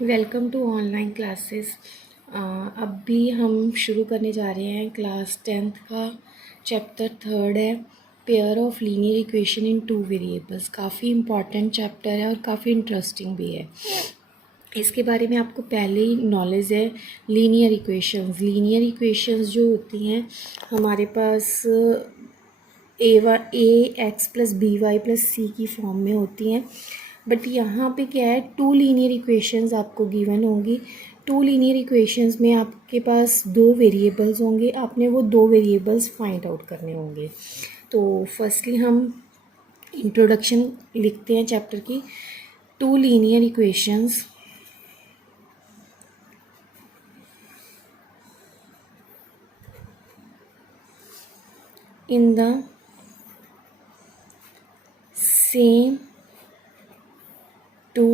Welcome to online classes. अभी हम शुरू करने जा रहे हैं क्लास 10th का चैप्टर 3 है pair of linear equation in two variables. काफ़ी इम्पॉर्टेंट चैप्टर है और काफ़ी इंटरेस्टिंग भी है। इसके बारे में आपको पहले ही नॉलेज है। लीनियर इक्वेशंस जो होती हैं हमारे पास a x plus b y plus c की फॉर्म में होती हैं। बट यहाँ पे क्या है, टू लीनियर इक्वेशंस आपको गिवन होंगी। टू लीनियर इक्वेशंस में आपके पास दो वेरिएबल्स होंगे, आपने वो दो वेरिएबल्स फाइंड आउट करने होंगे। तो फर्स्टली हम इंट्रोडक्शन लिखते हैं चैप्टर की। Two linear equations in the same two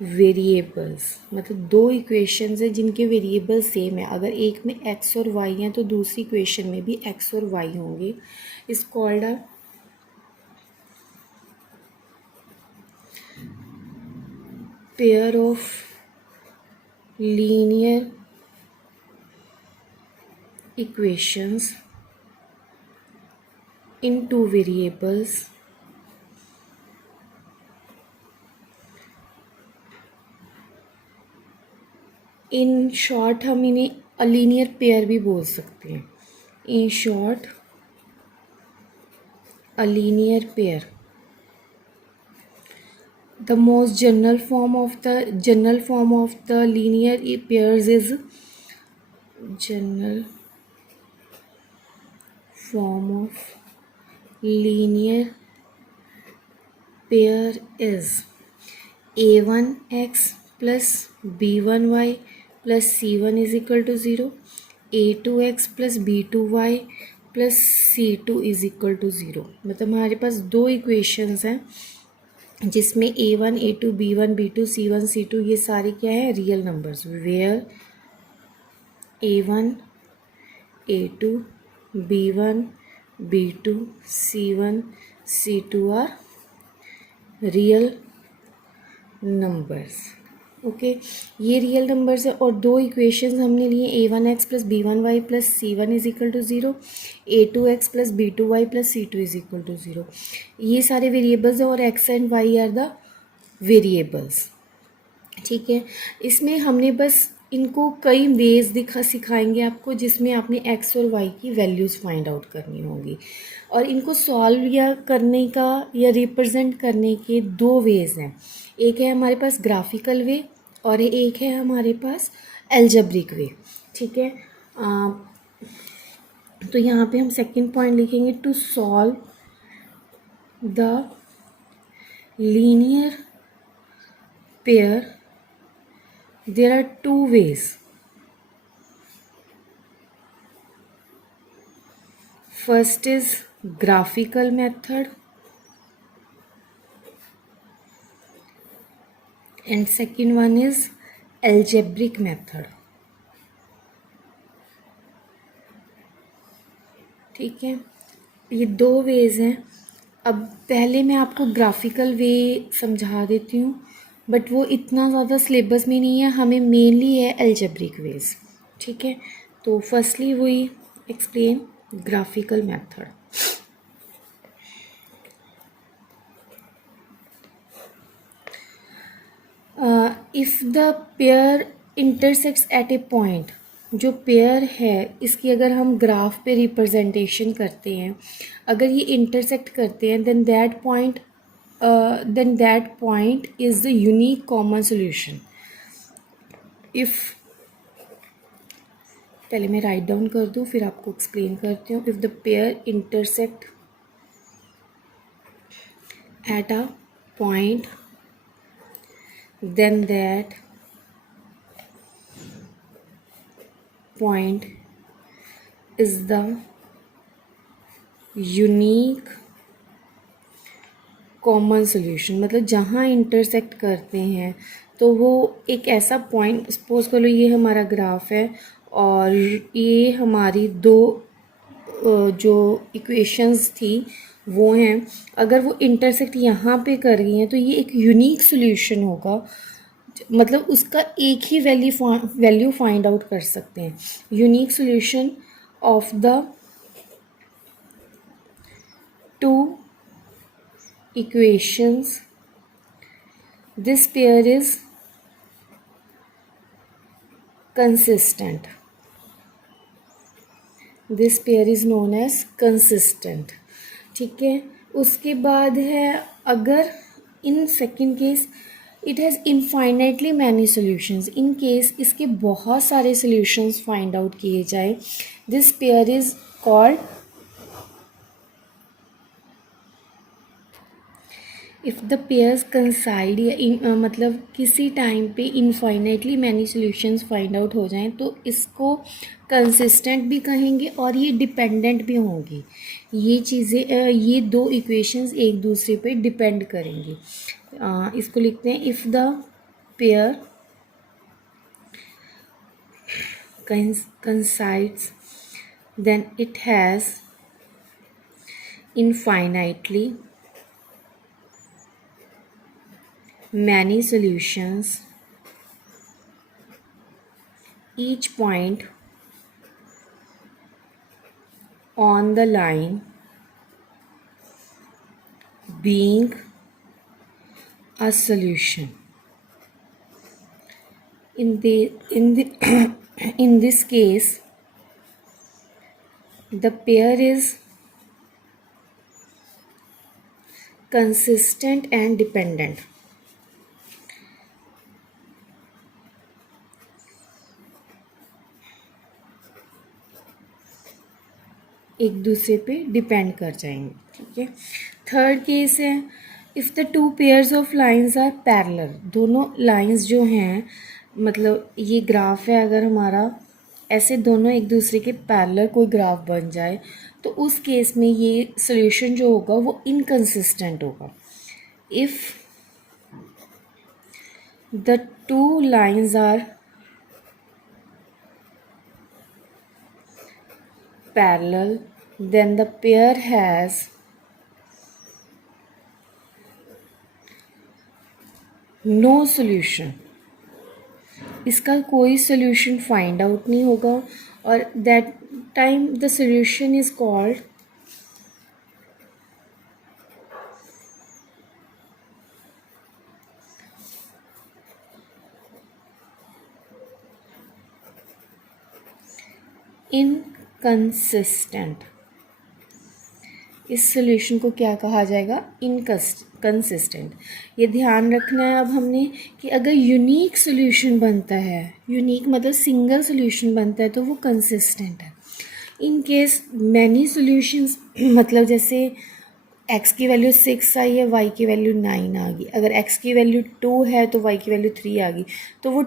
variables, मतलब दो इक्वेशंस हैं जिनके वेरिएबल सेम है। अगर एक में एक्स और वाई हैं तो दूसरी इक्वेशन में भी एक्स और वाई होंगे। इस called a pair of linear equations in two variables in short हम इन्हें अ लीनियर पेयर भी बोल सकते हैं। In short a linear pair. The most general form of the linear pairs is general form of linear pair is a1x plus b1y plus c1 is equal to 0, a2x plus b2y plus c2 is equal to 0। मतलब हमारे पास दो equations हैं जिसमें a1 a2 b1 b2 c1 c2 ये सारे क्या है, real numbers. Where a1 a2 b1 b2 c1 c2 are real numbers. Okay, ये रियल नंबर्स है। और दो इक्वेशंस हमने लिए, a1x plus b1y plus c1 is equal to 0, a2x plus b2y plus c2 is equal to 0। ये सारे variables हैं और x and y are the variables. ठीक है, इसमें हमने बस इनको कई वेज सिखाएंगे आपको जिसमें आपने x और y की वैल्यूज़ फाइंड आउट करनी होंगी। और इनको सॉल्व या करने का या रिप्रेजेंट करने के दो वेज हैं। एक है हमारे पास ग्राफिकल वे और एक है हमारे पास एल्जेब्रिक वे। ठीक है, तो यहाँ पे हम सेकंड पॉइंट लिखेंगे, to solve the linear pair there are two ways. First is graphical method and second one is algebraic method. ठीक है, ये दो वेज हैं। अब पहले मैं आपको ग्राफिकल वे समझा देती हूँ, बट वो इतना ज़्यादा सिलेबस में नहीं है, हमें मेनली है अलजेब्रिक वेज। ठीक है, तो firstly we explain graphical method. If the pair intersects at a point, जो पेयर है इसकी अगर हम ग्राफ पे रिप्रेजेंटेशन करते हैं, अगर ये इंटरसेक्ट करते हैं then that point is the unique common solution. If, पहले मैं राइट डाउन कर दूँ फिर आपको एक्सप्लेन करती हूँ। If the pair intersect at a point then that point is the unique common solution. मतलब जहाँ इंटरसेक्ट करते हैं तो वो एक ऐसा पॉइंट, सपोज कर लो ये हमारा ग्राफ है और ये हमारी दो जो इक्वेशंस थी वो हैं, अगर वो इंटरसेक्ट यहाँ पे कर रही हैं तो ये एक यूनिक सोल्यूशन होगा मतलब उसका एक ही वैल्यू फाइंड आउट कर सकते हैं। Unique solution of the two equations, this pair is consistent, this pair is known as consistent. ठीक है, उसके बाद है अगर in second case it has infinitely many solutions, in case इसके बहुत सारे सॉल्यूशंस फाइंड आउट किए जाए, this pair is called, if the pairs coincide या मतलब किसी टाइम पे infinitely many solutions find out हो जाएं तो इसको कंसिस्टेंट भी कहेंगे और ये डिपेंडेंट भी होंगी। ये चीज़ें ये दो इक्वेशंस एक दूसरे पे डिपेंड करेंगी। इसको लिखते हैं if the pair coincides then it has infinitely many solutions, each point on the line being a solution. In this case the pair is consistent and dependent. एक दूसरे पे डिपेंड कर जाएंगे। ठीक है, थर्ड केस है if the two pairs of lines are parallel, दोनों lines जो हैं मतलब ये ग्राफ है, अगर हमारा ऐसे दोनों एक दूसरे के पैरेलल कोई ग्राफ बन जाए तो उस केस में ये सॉल्यूशन जो होगा वो इनकंसिस्टेंट होगा। If the two lines are parallel then the pair has no solution, इसका कोई solution find out नहीं होगा और that time the solution is called inconsistent. इस सोल्यूशन को क्या कहा जाएगा, इनकंसिस्टेंट। ये ध्यान रखना है अब हमने कि अगर यूनिक सोल्यूशन बनता है, यूनिक मतलब सिंगल सोल्यूशन बनता है तो वो कंसिस्टेंट है। इन केस मैनी सोल्यूशंस मतलब जैसे x की वैल्यू 6 आई है, y की वैल्यू 9 आ गई, अगर x की वैल्यू 2 है तो y की वैल्यू 3 आ गई, तो वो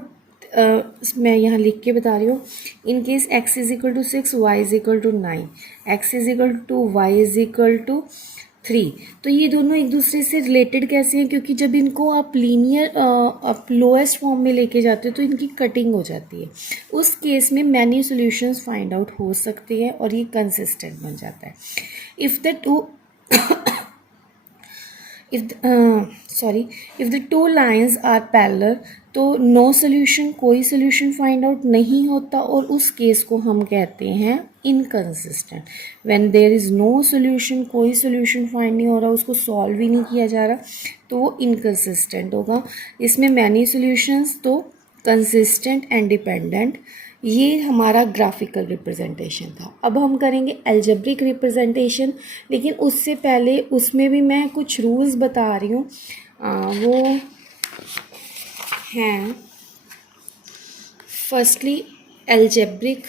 मैं यहाँ लिख के बता रही हूँ। In case x is equal to 6, y is equal to 9, x is equal to y is equal to 3, तो ये दोनों एक दूसरे से रिलेटेड कैसे हैं, क्योंकि जब इनको आप लीनियर आप लोएस्ट फॉर्म में लेके जाते हो तो इनकी कटिंग हो जाती है। उस केस में मैनी सॉल्यूशंस फाइंड आउट हो सकते हैं और ये कंसिस्टेंट बन जाता है। If the two if the two lines are parallel तो नो सोल्यूशन, कोई सोल्यूशन फाइंड आउट नहीं होता और उस केस को हम कहते हैं inconsistent. When there is no solution, कोई सोल्यूशन फाइंड नहीं हो रहा, उसको सॉल्व ही नहीं किया जा रहा, तो वो इनकंसिस्टेंट होगा। इसमें मैनी सोल्यूशंस तो कंसिस्टेंट एंड डिपेंडेंट। ये हमारा ग्राफिकल रिप्रेजेंटेशन था। अब हम करेंगे अलजेब्रिक रिप्रेजेंटेशन, लेकिन उससे पहले उसमें भी मैं कुछ रूल्स बता रही हूँ। वो हैं firstly algebraic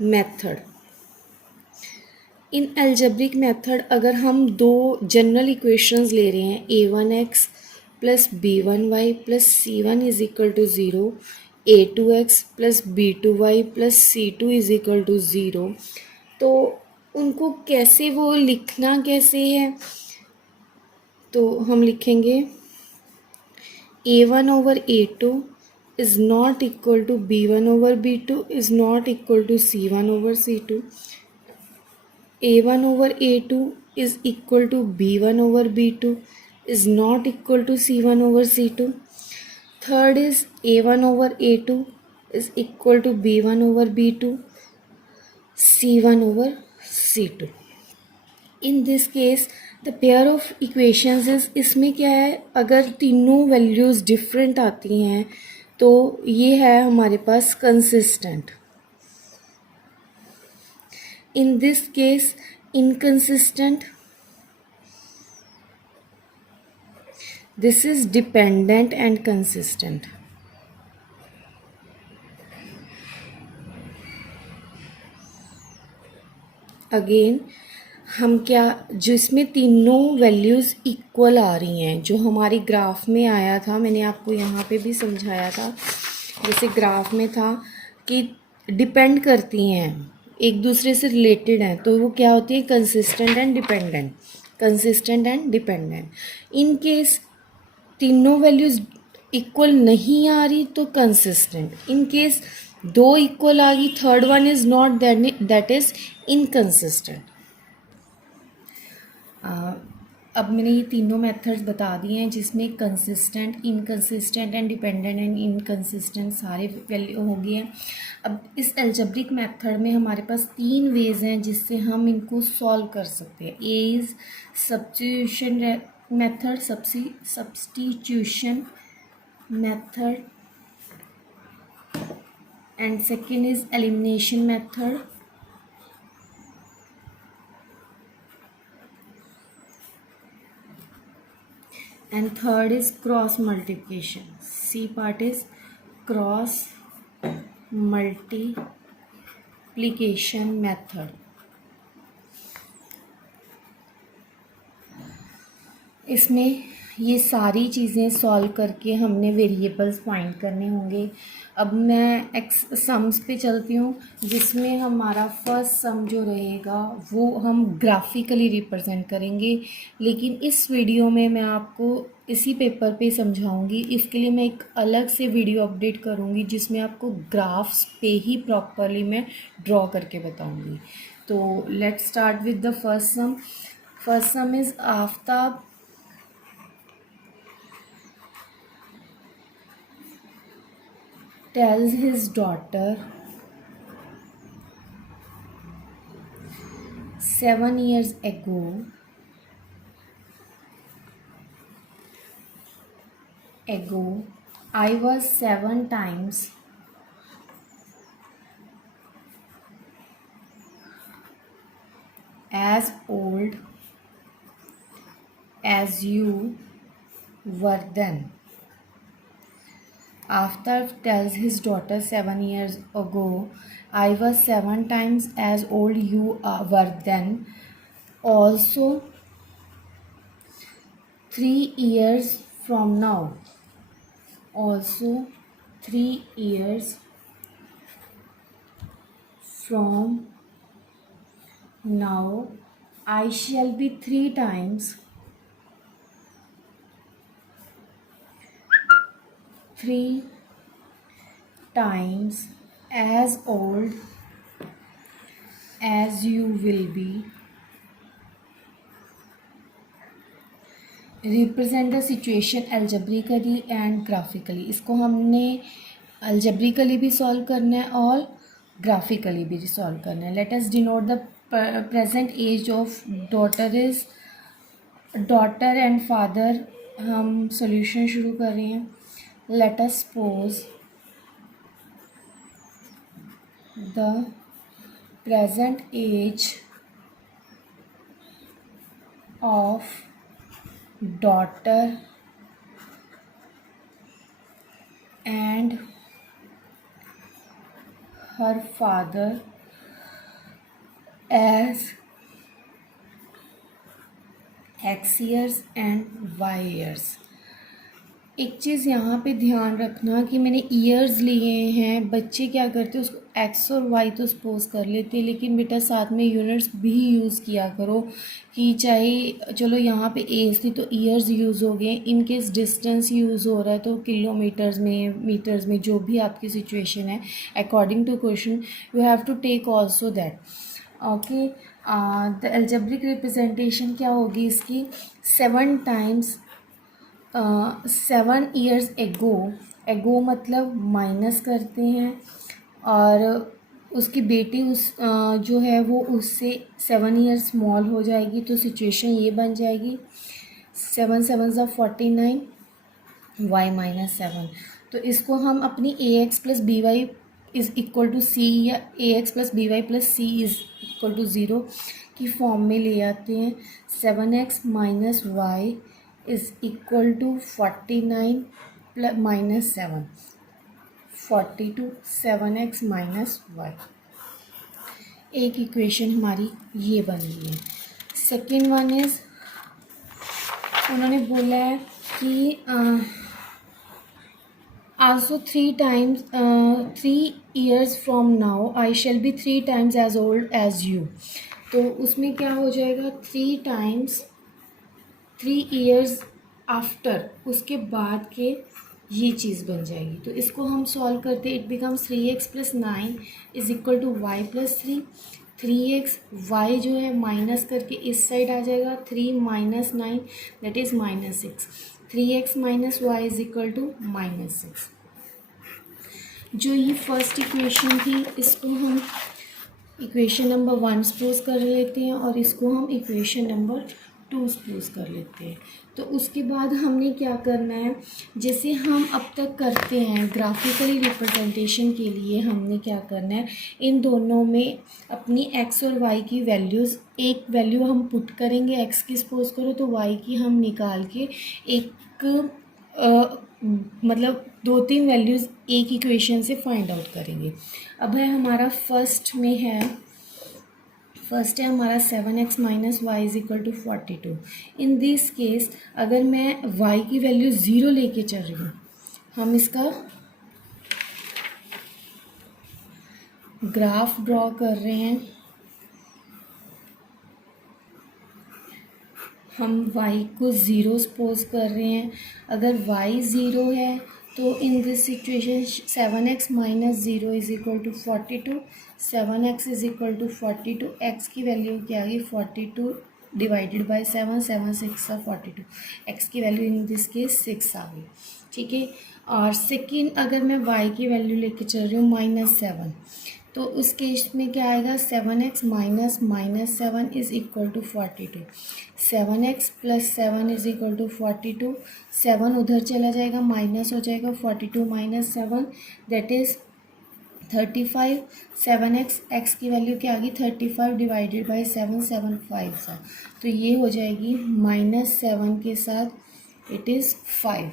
method. In algebraic method अगर हम दो जनरल इक्वेशंस ले रहे हैं a1x plus b1y plus c1 is equal to 0, a2x plus b2y plus c2 is equal to 0, तो उनको कैसे वो लिखना कैसे है, तो हम लिखेंगे a1 over a2 is not equal to b1 over b2 is not equal to c1 over c2, a1 over a2 is equal to b1 over b2 is not equal to c1 over c2, third is A1 over A2 is equal to B1 over B2, C1 over C2. In this case the pair of equations is, इसमें क्या है, अगर तीनों values different आती हैं तो ये है हमारे पास consistent. In this case inconsistent. This is dependent and consistent. Again हम क्या, जिसमें तीनों वैल्यूज़ इक्वल आ रही हैं, जो हमारी ग्राफ में आया था, मैंने आपको यहाँ पे भी समझाया था, जैसे ग्राफ में था कि डिपेंड करती हैं, एक दूसरे से रिलेटेड हैं, तो वो क्या होती है, consistent and dependent. Consistent and dependent. In case तीनों वैल्यूज़ इक्वल नहीं आ रही तो कंसिस्टेंट. इन केस दो इक्वल आ गई, third one is not, that is inconsistent. अब मैंने ये तीनों मेथड्स बता दिए हैं जिसमें consistent, inconsistent and dependent and inconsistent सारे वैल्यू हो गए हैं. अब इस एल्जेब्रिक मेथड में हमारे पास तीन वेज हैं जिससे हम इनको सॉल्व कर सकते हैं. A is substitution method, substitution method, and second is elimination method, and third is cross multiplication. C part is cross multiplication method. इसमें ये सारी चीज़ें सॉल्व करके हमने वेरिएबल्स फाइंड करने होंगे. अब मैं सम्स पे चलती हूँ, जिसमें हमारा फर्स्ट सम जो रहेगा वो हम ग्राफिकली रिप्रेजेंट करेंगे, लेकिन इस वीडियो में मैं आपको इसी पेपर पे समझाऊंगी. इसके लिए मैं एक अलग से वीडियो अपडेट करूँगी जिसमें आपको ग्राफ्स पे ही प्रॉपरली मैं ड्रॉ करके बताऊँगी. तो let's start with the first sum. First sum is Aftab tells his daughter 7 years ago I was 7 times as old as you were then. Aftab tells his daughter 7 years ago, I was 7 times as old you were then. Also 3 years from now. Also 3 years from now I shall be 3 times 3 times as old as you will be. Represent the situation algebraically and graphically. इसको हमने algebraically भी solve करना है और graphically भी solve करना है. Let us denote the present age of daughter is daughter and father. हम सॉल्यूशन शुरू कर रहे हैं. Let us suppose the present age of daughter and her father as X years and Y years. एक चीज़ यहाँ पे ध्यान रखना कि मैंने ईयर्स लिए हैं. बच्चे क्या करते हैं, उसको एक्स और वाई तो सपोज कर लेते हैं, लेकिन बेटा साथ में यूनिट्स भी यूज़ किया करो कि चाहे चलो यहाँ पे एज थी तो ईयर्स यूज़ हो गए. इन केस डिस्टेंस यूज़ हो रहा है तो किलोमीटर्स में, मीटर्स में, जो भी आपकी सिचुएशन है according to question you have to take also that. Okay, the algebraic representation क्या होगी इसकी, 7 टाइम्स 7 years एगो, एगो मतलब माइनस करते हैं और उसकी बेटी जो है वो उससे 7 years स्मॉल हो जाएगी। तो सिचुएशन ये बन जाएगी 7 7 49 y-7। तो इसको हम अपनी ax plus b y is equal to c या ax plus b y plus c is equal to zero की फॉर्म में ले आते हैं। 7x minus y is equal to 49 plus minus 7, 42 7x minus वाई। एक इक्वेशन हमारी ये बन गई है। सेकेंड वन इज़ उन्होंने बोला है कि also 3 times 3 years from now I shall be 3 times as old as you। तो उसमें क्या हो जाएगा 3 times 3 years आफ्टर, उसके बाद के ये चीज़ बन जाएगी। तो इसको हम सॉल्व करते it becomes 3x plus 9 is equal to y plus 3। 3x y जो है माइनस करके इस साइड आ जाएगा, 3 minus 9 that is -6। 3x minus y is equal to -6। जो ये फर्स्ट इक्वेशन थी इसको हम इक्वेशन नंबर 1 सपोज कर लेते हैं और इसको हम इक्वेशन नंबर 2 सपोज कर लेते हैं। तो उसके बाद हमने क्या करना है, जैसे हम अब तक करते हैं ग्राफिकली रिप्रेजेंटेशन के लिए हमने क्या करना है, इन दोनों में अपनी x और y की वैल्यूज़, एक वैल्यू हम पुट करेंगे x की सपोज करो तो y की हम निकाल के एक मतलब 2-3 वैल्यूज़ एक इक्वेशन से फाइंड आउट करेंगे। अब है हमारा फर्स्ट है हमारा 7x minus y is equal to 42। In this case अगर मैं y की वैल्यू 0 लेके चल रही हूँ, हम इसका ग्राफ ड्रॉ कर रहे हैं। हम y को 0 सपोज कर रहे हैं। अगर y 0 है तो in this situation 7x minus 0 is equal to 42। 7x is equal to 42, x की वैल्यू क्या आ गई 42 डिवाइडेड बाय 7, 7 6 42, x की वैल्यू इन दिस केस 6 आ गई। ठीक है। और सेकेंड अगर मैं y की वैल्यू लेके चल रही हूँ -7, तो उस केस में क्या आएगा 7x minus -7 is equal to 42। 7x plus 7 is equal to 42। 7 उधर चला जाएगा माइनस हो जाएगा, 42 minus 7 that is 35। 7x x की वैल्यू क्या आ गई 35 डिवाइडेड बाई 7, 7 5 सा, तो ये हो जाएगी -7 के साथ it is 5।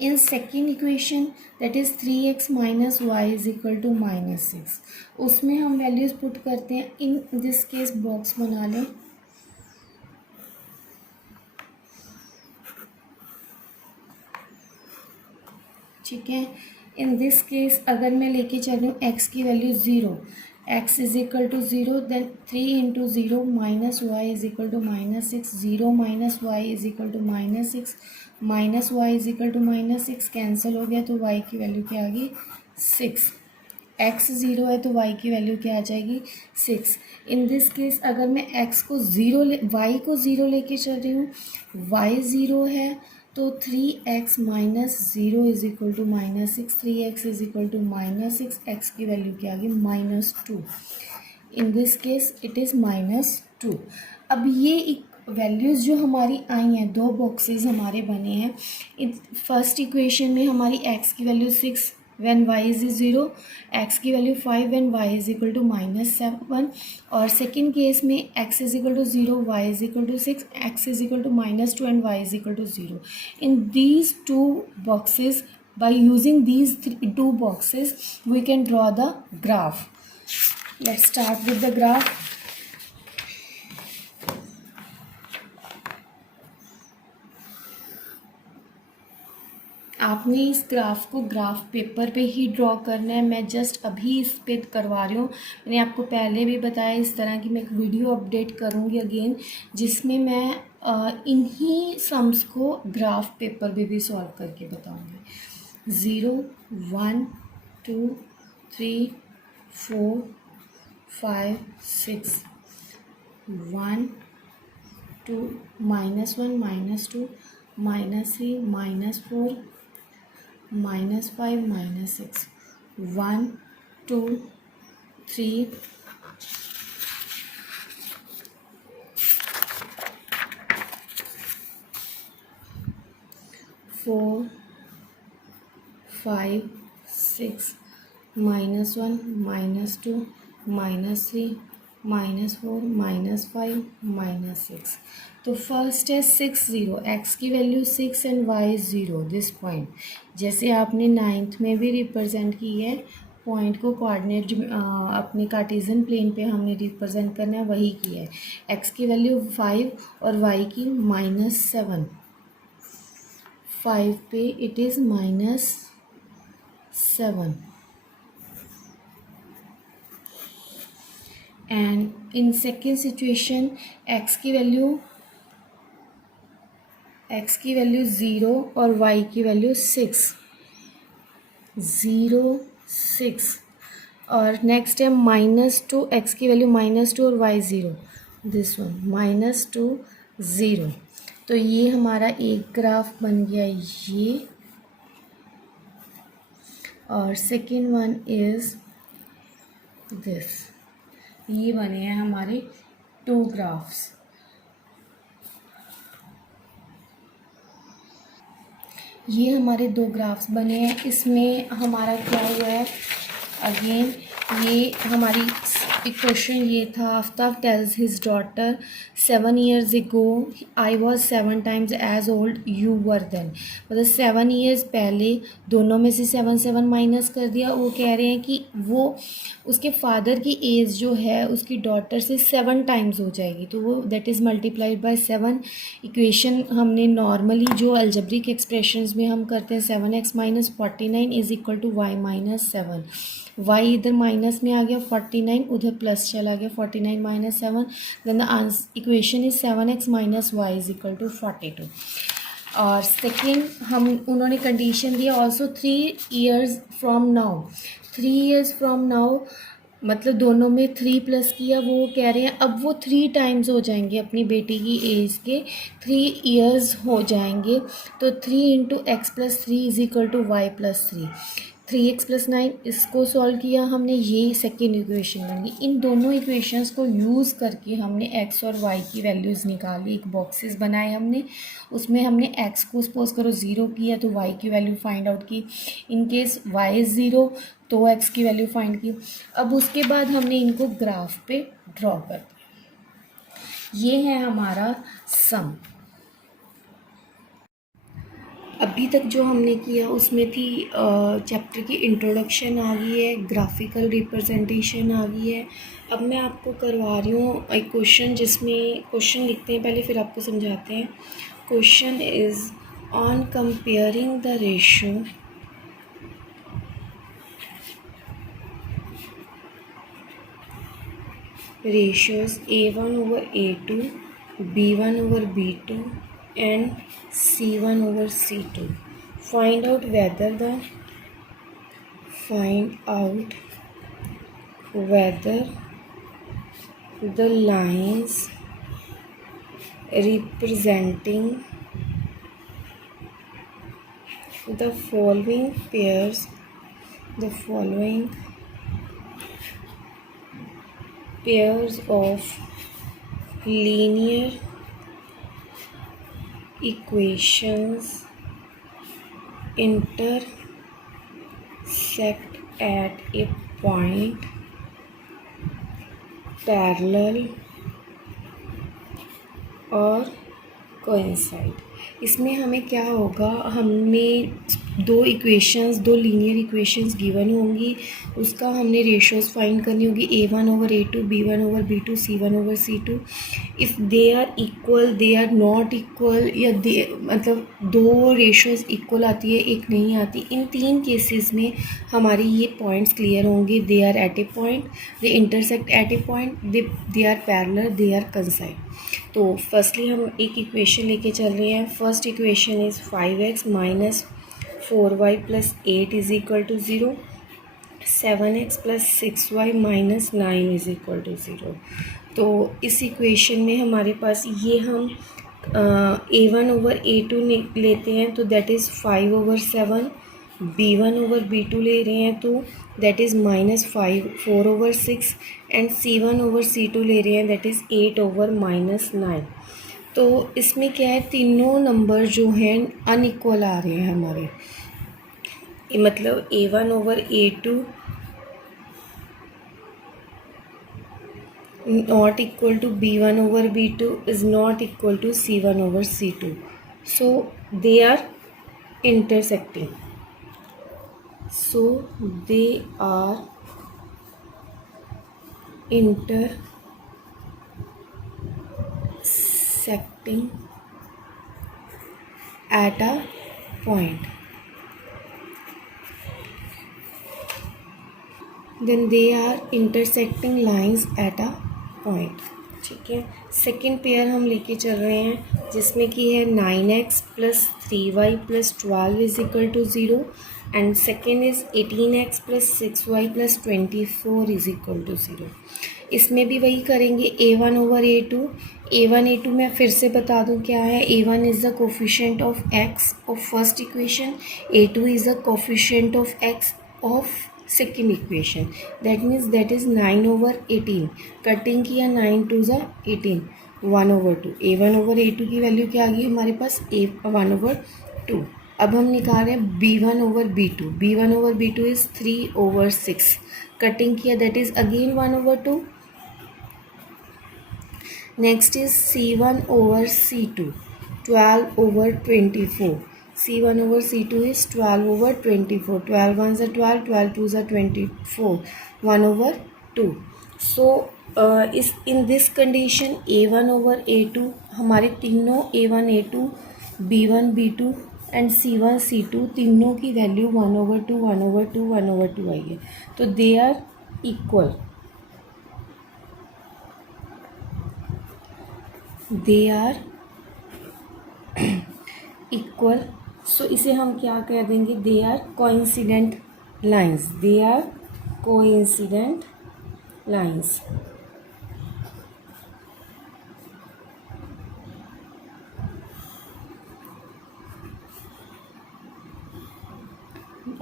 In second equation that is 3x minus y is equal to -6, उसमें हम वैल्यूज़ पुट करते हैं। इन दिस केस बॉक्स बना लें। ठीक है। इन दिस केस अगर मैं लेके चल रही हूँ x की value 0, x is equal to 0, then 3 into 0 minus y is equal to -6। 0 minus y is equal to -6, minus y is equal to -6 cancel हो गया, तो y की वैल्यू क्या आ गई 6। x 0 है तो y की वैल्यू क्या आ जाएगी 6। इन दिस केस अगर मैं x को 0 y को 0 लेके चल रही हूँ, y 0 है तो 3x minus 0 is equal to -6, 3x is equal to -6, x की वैल्यू क्या आ गई -2। In this case it is -2। अब ये वैल्यूज़ जो हमारी आई हैं, दो बॉक्सेस हमारे बने हैं। फर्स्ट इक्वेशन में हमारी x की value 6 when y is 0, x की value 5 when y is equal to -7, और सेकेंड केस में x is equal to 0, y is equal to 6, x is equal to -2 and y is equal to 0. In these two boxes, by using these two boxes we can draw the graph. Let's start with the graph. आपने इस graph को graph paper पे ही draw करना है। मैं just अभी इस पे करवा रही हूँ। मैंने आपको पहले भी बताया इस तरह की मैं एक वीडियो अपडेट करूँगी अगेन, जिसमें मैं इन्हीं सम्स को ग्राफ पेपर पे भी सॉल्व करके बताऊँगी। 0 1 2 3 4 5 6 1 2 -1 -2 -3 -4 -5 -6 1 2 3 4 5 6 -1 -2 -3 -4 -5 -6। तो फर्स्ट है 6 0, एक्स की value 6 and y 0 this point. जैसे आपने नाइन्थ में भी रिप्रेजेंट की है पॉइंट को कोऑर्डिनेट अपने कार्टेशियन प्लेन पे हमने रिप्रेजेंट करना है, वही की है। एक्स की वैल्यू 5 और वाई की -7। 5 पे it is -7 and in second situation x की वैल्यू 0 और वाई की वैल्यू 6 0 6 और नेक्स्ट है -2, एक्स की वैल्यू -2 और वाई 0 दिस वन -2 0। तो ये हमारा एक ग्राफ बन गया ये, और सेकेंड वन इज दिस। ये बने हैं हमारे 2 ग्राफ्स। ये हमारे 2 ग्राफ्स बने हैं। इसमें हमारा क्या हुआ है, अगेन ये हमारी क्वेश्चन ये था, Aftab tells his daughter 7 years ago I was 7 times as old you were then. मतलब 7 years पहले, दोनों में से 7 7 माइनस कर दिया। वो कह रहे हैं कि वो उसके फादर की एज जो है उसकी डॉटर से 7 times हो जाएगी, तो वो that is multiplied by 7। Equation हमने नॉर्मली जो अलजेब्रिक एक्सप्रेशंस में हम करते हैं 7x - 49 is equal to y - 7। y इधर माइनस में आ गया, 49 उधर प्लस चला गया, 49 - 7 then the equation is 7x - y is equal to 42। और सेकेंड हम उन्होंने कंडीशन दिया also 3 years from now. 3 years from now मतलब दोनों में 3 प्लस किया, वो कह रहे हैं अब वो 3 times हो जाएंगे अपनी बेटी की एज के, 3 years हो जाएंगे। तो 3 × x + 3 is equal to y + 3। 3x + 9 इसको सॉल्व किया हमने, ये सेकेंड इक्वेशन बनी। इन दोनों इक्वेशंस को यूज़ करके हमने x और y की वैल्यूज़ निकाली। एक बॉक्सेस बनाए हमने, उसमें हमने x को सपोज करो 0 किया तो y की वैल्यू फाइंड आउट की। इन केस y इज़ 0 तो x की वैल्यू फाइंड की। अब उसके बाद हमने इनको ग्राफ पे ड्रॉ कर दिया। ये है हमारा सम। अभी तक जो हमने किया उसमें थी चैप्टर की इंट्रोडक्शन आ गई है, ग्राफिकल रिप्रेजेंटेशन आ गई है। अब मैं आपको करवा रही हूँ एक क्वेश्चन, जिसमें क्वेश्चन लिखते हैं पहले फिर आपको समझाते हैं। Question is on comparing the ratios A1/A2, B1/B2 and C1/C2. Find out whether the lines representing the following pairs of linear equations intersect at a point parallel or coincide। इसमें हमें क्या होगा, हमें दो लीनियर इक्वेशंस गिवन होंगी, उसका हमने ratios find करनी होगी A1/A2, B1/B2, C1/C2। If they are equal, they are not equal, या मतलब दो रेशियोज इक्वल आती है एक नहीं आती, इन 3 केसेस में हमारी ये पॉइंट्स क्लियर होंगे। They are at a point, they intersect at a point, they are parallel, they are coincide. तो फर्स्टली हम एक इक्वेशन लेके चल रहे हैं। First equation is 5x - 4y + 8 is equal to 0, 7x + 6y - 9 is equal to 0। तो इस equation में हमारे पास ये हम A1/A2 लेते हैं तो दैट इज़ 5/7, B1/B2 ले रहे हैं तो दैट इज़ -4/6 एंड C1/C2 ले रहे हैं दैट इज़ 8/-9। तो इसमें क्या है, तीनों नंबर जो हैं अनइक्वल आ रहे हैं हमारे, मतलब A1/A2 not equal to B1/B2 is not equal to C1/C2. So they are intersecting. So they are intersecting at a point. Then they are intersecting lines at a point. ठीक है, second pair हम लेके चल रहे हैं जिसमें कि है 9x + 3y + 12 is equal to 0 and second is 18x + 6y + 24 is equal to 0। इसमें भी वही करेंगे A1/A2। A1/A2 मैं फिर से बता दूं क्या है, A1 is the coefficient of x of first equation, A2 is the coefficient of x of second equation, that means that is 9/18। Cutting किया 9 2 ज़ा 18, 1/2। A1/A2 की वैल्यू क्या आ गई हमारे पास, A1/2। अब हम निकाल रहे हैं B1/B2। B1/B2 is 3/6। कटिंग किया that is again 1/2। Next is C1/C2, 12/24। C1/C2 is 12/24, 12 1s are 12, 12 2s are 24, 1/2। So is in this condition A1/A2, हमारे तीनों A1 A2 B1 B2 and C1 C2 तीनों की वैल्यू 1/2 1/2 1/2 आई है, तो they are equal, they are equal. So इसे हम क्या कह देंगे, they are coincident lines, they are coincident lines.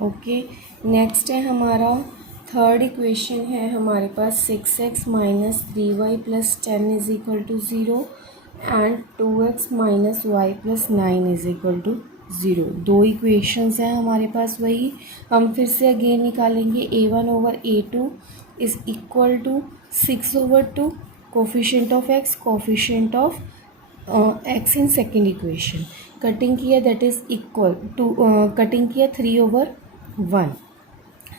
Okay, next है हमारा थर्ड इक्वेशन है हमारे पास 6x - 3y + 10 is equal to 0 and 2x - y + 9 is equal to 0। दो इक्वेशंस हैं हमारे पास, वही हम फिर से अगेन निकालेंगे। A1/A2 is equal to 6/2, coefficient of x, coefficient of x in second equation. Cutting किया that is equal to, cutting किया 3/1।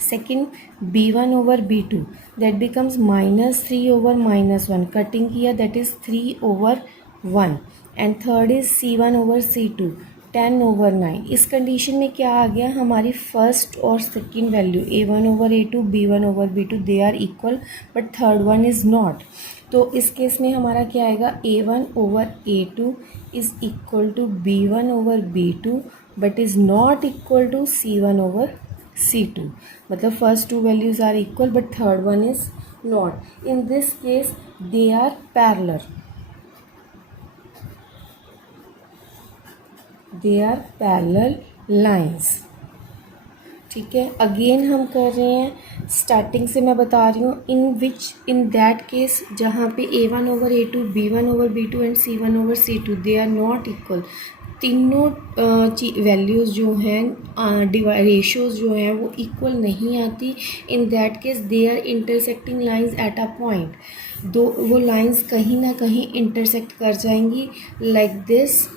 Second B1/B2 that becomes -3/-1। Cutting किया that is 3/1 and third is C1/C2, 10/9। इस condition में क्या आ गया, हमारी first और second value A1/A2 B1/B2 they are equal but third one is not. तो इस केस में हमारा क्या आएगा, A1/A2 is equal to B1/B2 but is not equal to C1/C2। मतलब first two values are equal but third one is not. In this case they are parallel, they are parallel lines. ठीक है, again हम कर रहे हैं, starting से मैं बता रही हूँ, इन दैट केस जहाँ पे A1/A2 B1/B2 and C1/C2 they are not equal, तीनों वैल्यूज़ जो हैं रेशियोज़ जो हैं वो इक्वल नहीं आती। In that case they are intersecting lines at a point, दो वो लाइंस कहीं ना कहीं इंटरसेक्ट कर जाएंगी लाइक दिस,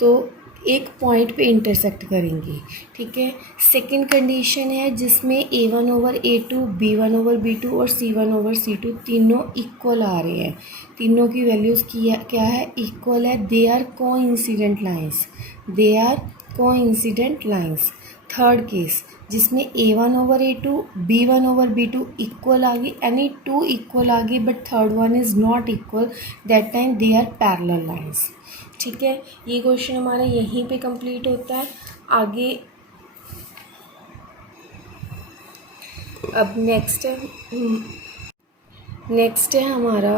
तो एक पॉइंट पे इंटरसेक्ट करेंगी। ठीक है, सेकंड कंडीशन है जिसमें A1/A2 B1/B2 और C1/C2 तीनों इक्वल आ रहे हैं, तीनों की वैल्यूज़ क्या है, इक्वल है, they are coincident lines, they are coincident lines. Third case जिसमें A1/A2 B1/B2 इक्वल आ गई, एनी टू इक्वल आ गई but third one is not equal, that time they are parallel lines. ठीक है, ये क्वेश्चन हमारा यहीं पे कंप्लीट होता है। आगे अब नेक्स्ट है हमारा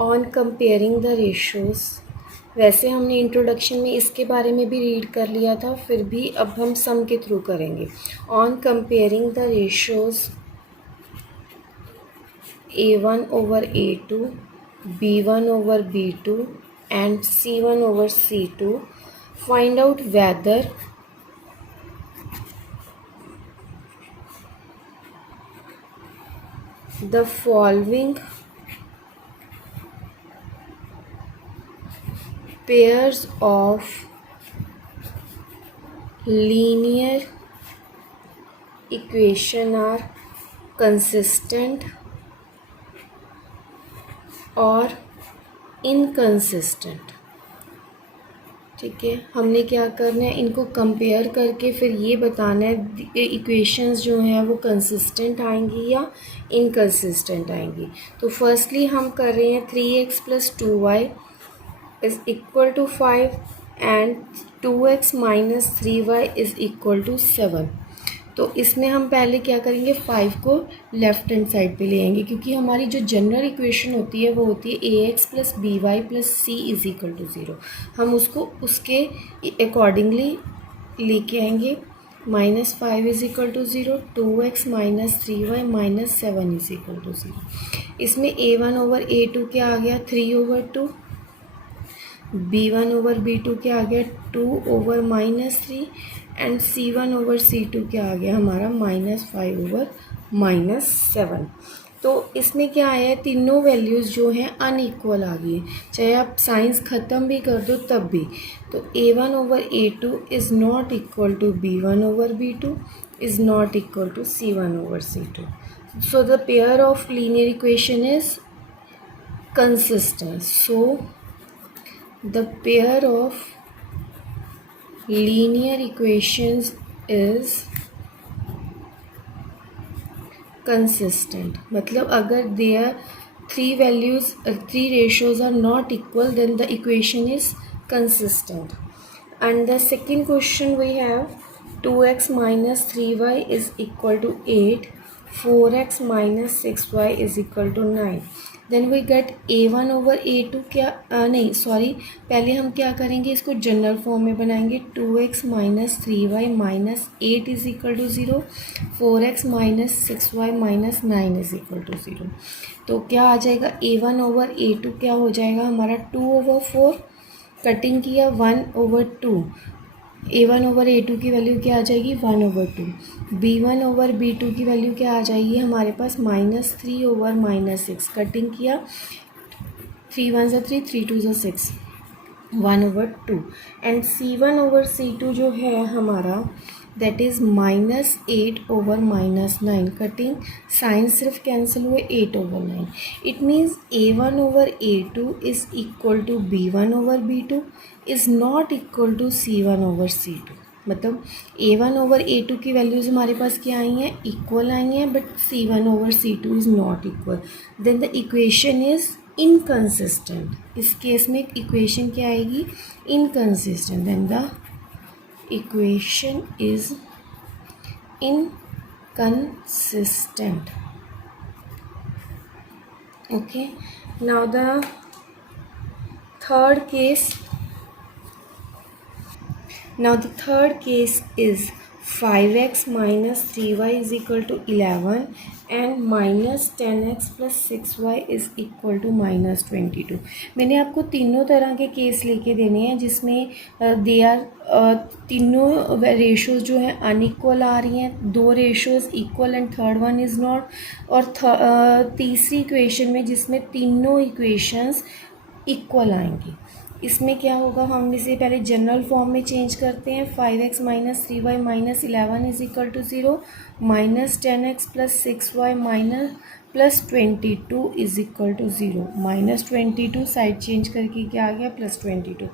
ऑन कंपेयरिंग द रेशियोज़ वैसे हमने इंट्रोडक्शन में इसके बारे में भी रीड कर लिया था, फिर भी अब हम सम के थ्रू करेंगे. On comparing the ratios A1 over A2, B1 over B2 and C1 over C2, find out whether the following pairs of linear equation are consistent और इनकंसिस्टेंट. ठीक है, हमने क्या करना है, इनको कंपेयर करके फिर ये बताना है इक्वेशंस जो हैं वो कंसिस्टेंट आएंगी या इनकंसिस्टेंट आएंगी. तो फर्स्टली हम कर रहे हैं 3x + 2y is equal to 5 and 2x - 3y is equal to 7. तो इसमें हम पहले क्या करेंगे, 5 को लेफ़्ट हैंड साइड पे ले आएंगे, क्योंकि हमारी जो जनरल इक्वेशन होती है वो होती है ax + by + c = 0. हम उसको उसके अकॉर्डिंगली लेके आएंगे. -5 = 0, 2x - 3y - 7 = 0. इसमें a1 over a2 क्या आ गया, 3/2. b1 over b2 क्या आ गया, 2 over -3 and c1 over c2 क्या आ गया हमारा, -5 over -7. तो इसमें क्या आया है, तीनों वैल्यूज़ जो हैं अनइक्वल आ गई है, चाहे आप साइंस ख़त्म भी कर दो तब भी. तो a1 over a2 is not equal to b1 over b2 is not equal to c1 over c2. So the pair of linear equation is consistent. So the pair of linear equations is consistent. मतलब अगर their three ratios are not equal, then the equation is consistent. And the second question we have 2x - 3y is equal to 8, 4x - 6y is equal to 9. Then we get a1 over a2 क्या नहीं sorry, पहले हम क्या करेंगे, इसको general form में बनाएंगे. 2x - 3y - 8 is equal to 0, 4x - 6y - 9 is equal to 0. तो क्या आ जाएगा, a1 over a2 क्या हो जाएगा हमारा, 2/4. कटिंग किया 1/2. a1 over a2 की वैल्यू क्या आ जाएगी, 1/2. b1 over b2 की वैल्यू क्या आ जाएगी हमारे पास, -3 over -6. कटिंग किया 3 1 ज़ा 3, 3 2 ज़ा 6, 1/2. एंड c1 over c2 जो है हमारा that is -8 over -9. Cutting sign सिर्फ कैंसिल हुए, 8/9. It means a1 over a2 is equal to b1 over b2 is not equal to c1 over c2. मतलब a1 over a2 की values हमारे पास क्या आई हैं, इक्वल आई हैं, but c1 over c2 is not equal. Then the equation is inconsistent. इस case में इक्वेशन क्या आएगी, inconsistent. Then the equation is inconsistent. Okay, now the third case is 5x - 3y is equal to 11 and -10x + 6y is equal to -22. मैंने आपको तीनों तरह के case लेके देने हैं जिसमें दे आर तीनों रेशोज़ जो हैं अनइक्वल आ रही हैं, 2 ratios equal and third one is not. और तीसरी इक्वेशन में जिसमें तीनों इक्वेशंस इक्वल आएंगी. इसमें क्या होगा, हम इसे पहले जनरल फॉर्म में चेंज करते हैं. 5x - 3y - 11 is equal to 0, -10x + 6y + 22 is equal to 0. -22 side change करके क्या आ गया, +22.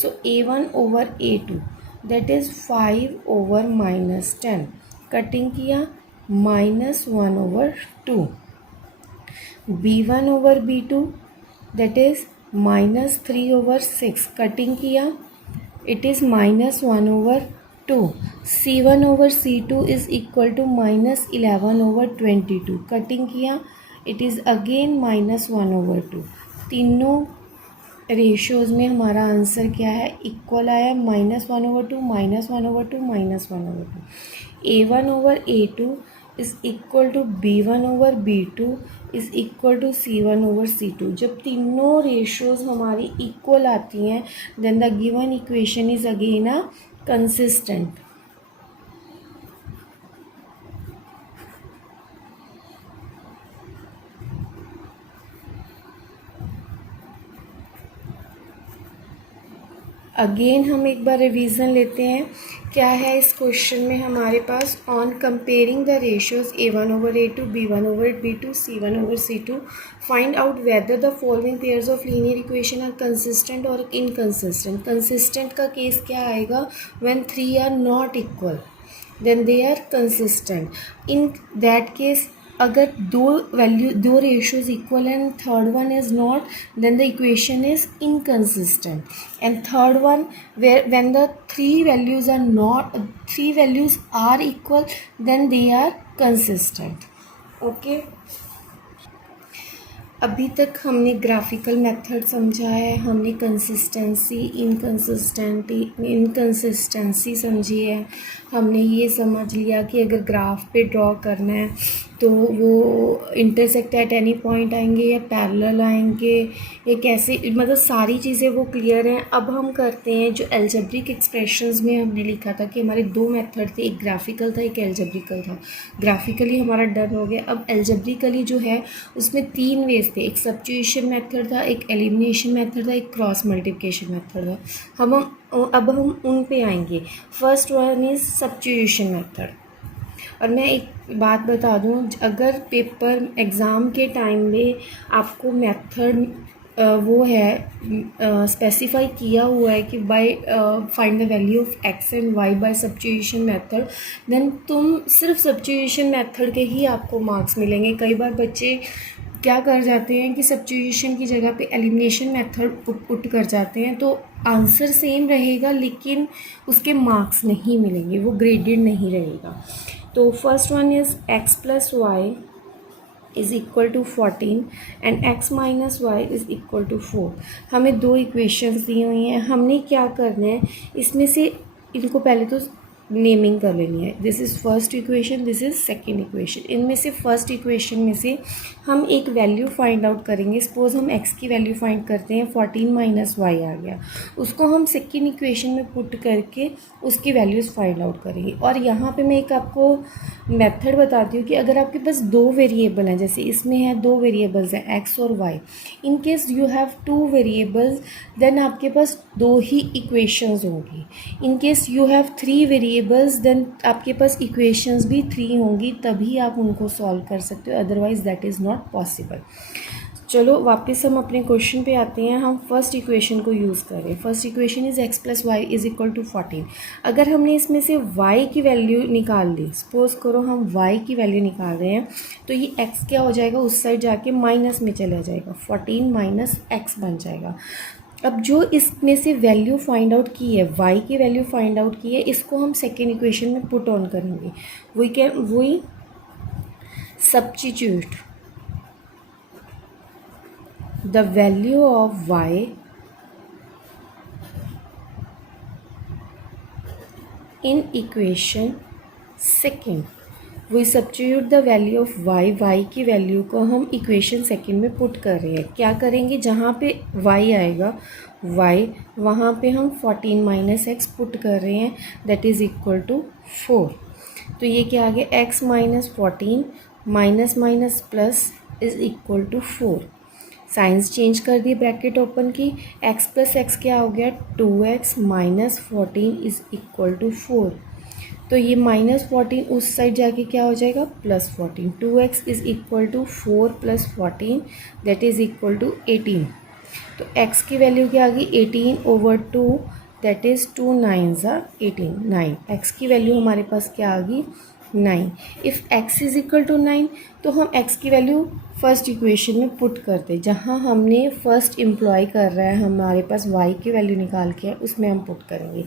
So a1 over a2 that is 5 over -10. Cutting किया -1/2. b1 over b2 that is -3/6. Cutting किया it is -1/2. c1 over c2 is equal to -11/22. Cutting किया it is again -1/2. तीनों ratios में हमारा आंसर क्या है, इक्वल आया, -1/2, -1/2, -1/2। A1/A2 is equal to B1/B2 is equal to C1/C2। जब तीनों रेशियोज़ हमारी इक्वल आती हैं then the given equation is again a consistent. Again हम एक बार रिवीजन लेते हैं। क्या है इस क्वेश्चन में हमारे पास, on comparing the ratios A1/A2, B1/B2, C1/C2, find out whether the following pairs of linear equation are consistent और इनकंसिस्टेंट। कंसिस्टेंट का केस क्या आएगा, when 3 are not equal then they are consistent. In that case अगर दो ratios equal and third one is not, then the equation is inconsistent. And third one, when the three values are equal, then they are consistent. Okay. अभी तक हमने graphical method समझा है, हमने inconsistency समझी है, हमने ये समझ लिया कि अगर ग्राफ पे ड्रॉ करना है तो वो इंटरसेक्ट एट एनी पॉइंट आएंगे या पैरेलल आएंगे या कैसे, मतलब सारी चीज़ें वो क्लियर हैं। अब हम करते हैं जो एल्जेब्रिक एक्सप्रेशंस में हमने लिखा था कि हमारे दो मेथड थे, एक ग्राफिकल था एक एल्जेब्रिकल था। ग्राफिकली हमारा डन हो गया। अब एल्जेब्रिकली जो है उसमें 3 वेज थे, एक सब्स्टिट्यूशन मेथड था, एक एलिमिनेशन मेथड था, एक क्रॉस मल्टीप्लिकेशन मेथड था। अब हम उन पे आएंगे। First one is substitution method. और मैं एक बात बता दूं, अगर पेपर एग्ज़ाम के टाइम में आपको मेथड वो है स्पेसिफाई किया हुआ है कि by find the value of x and y by substitution method, then तुम सिर्फ सब्स्टिट्यूशन मेथड के ही आपको मार्क्स मिलेंगे। कई बार बच्चे क्या कर जाते हैं कि सब्स्टिट्यूशन की जगह पे एलिमिनेशन मेथड पुट कर जाते हैं, तो आंसर सेम रहेगा लेकिन उसके मार्क्स नहीं मिलेंगे, वो ग्रेडेड नहीं रहेगा। तो first one is x plus y is equal to 14 and x minus y is equal to 4। हमें दो इक्वेशंस दी हुई हैं, हमने क्या करना है, इसमें से इनको पहले तो नेमिंग कर लेनी है। This is first equation, this is second equation. इनमें से फर्स्ट इक्वेशन में से हम एक वैल्यू फाइंड आउट करेंगे। सपोज हम x की वैल्यू फाइंड करते हैं, 14 माइनस वाई आ गया, उसको हम सेकेंड इक्वेशन में पुट करके उसकी वैल्यूज़ फाइंड आउट करेंगे। और यहाँ पे मैं एक आपको मेथड बताती हूँ कि अगर आपके पास दो वेरिएबल हैं, जैसे इसमें है दो वेरिएबल्स हैं x और y, in case you have two variables then आपके पास दो ही इक्वेशंस होंगी। In case you have three variables then आपके पास इक्वेशंस भी 3 होंगी, तभी आप उनको सॉल्व कर सकते हो, otherwise that is not possible. चलो वापस हम अपने क्वेश्चन पे आते हैं। हम फर्स्ट इक्वेशन को यूज़ करें। First equation is x plus y is equal to 14। अगर हमने इसमें से y की वैल्यू निकाल ली, सपोज करो हम y की वैल्यू निकाल रहे हैं, तो ये x क्या हो जाएगा, उस साइड जाके माइनस में चला जाएगा, 14 माइनस x बन जाएगा। अब जो इसमें से वैल्यू फाइंड आउट की है, y की वैल्यू फाइंड आउट की है, इसको हम सेकेंड इक्वेशन में पुट ऑन करेंगे। We substitute the value of y in equation second। we substitute the value of y की वैल्यू को हम इक्वेशन सेकेंड में पुट कर रहे हैं। क्या करेंगे, जहाँ पे y आएगा y, वहाँ पे हम 14 माइनस एक्स पुट कर रहे हैं, दैट इज़ इक्वल टू 4। तो ये क्या आ गया, x minus 14 minus minus plus is equal to 4। Signs change कर दी, ब्रैकेट ओपन की, x प्लस एक्स क्या हो गया, 2x minus 14 is equal to 4। तो ये माइनस 14 उस साइड जाके क्या हो जाएगा, plus 14। 2x is equal to 4 plus 14 that is equal to 18। तो x की वैल्यू क्या आ गई, 18/2 that is 2 9s are 18, 9। x की वैल्यू हमारे पास क्या आ गई, 9। If x is equal to 9 तो हम x की वैल्यू फर्स्ट इक्वेशन में पुट करते, जहाँ हमने फर्स्ट एम्प्लॉय कर रहा है हमारे पास y की वैल्यू निकाल के, उसमें हम पुट करेंगे।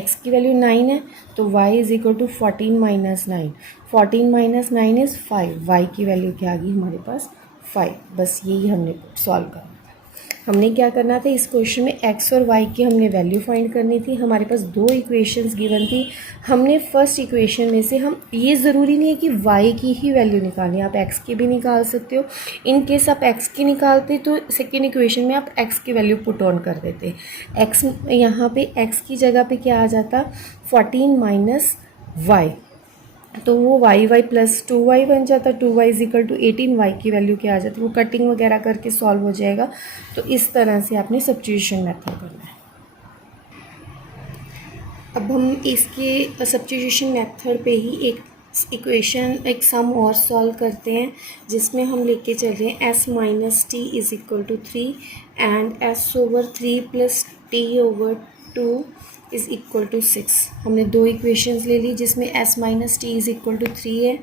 x की वैल्यू 9 है तो y is equal to 14 minus 9, 14 minus 9 is 5, y की वैल्यू क्या आ गई हमारे पास 5। बस यही हमने सॉल्व करना। हमने क्या करना था, इस क्वेश्चन में एक्स और वाई की हमने वैल्यू फाइंड करनी थी। हमारे पास दो इक्वेशंस गिवन थी। हमने फर्स्ट इक्वेशन में से, हम ये ज़रूरी नहीं है कि वाई की ही वैल्यू निकालनी है, आप एक्स की भी निकाल सकते हो। इन केस आप एक्स की निकालते तो सेकेंड इक्वेशन में आप एक्स की वैल्यू पुट ऑन कर देते। एक्स यहाँ पे एक्स की जगह पे क्या आ जाता, 14 माइनस वाई, तो वो वाई प्लस 2y बन जाता। 2y is equal to 18, y की वैल्यू क्या आ जाती, वो कटिंग वगैरह करके सॉल्व हो जाएगा। तो इस तरह से आपने सब्स्टिट्यूशन मेथड करना है। अब हम इसके सब्स्टिट्यूशन मेथड पे ही एक इक्वेशन, एक सम और सॉल्व करते हैं, जिसमें हम लेके चल रहे हैं s minus t is equal to 3 and s over 3 plus t over 2 is equal to 6। हमने दो इक्वेशंस ले ली जिसमें s minus t is equal to 3 है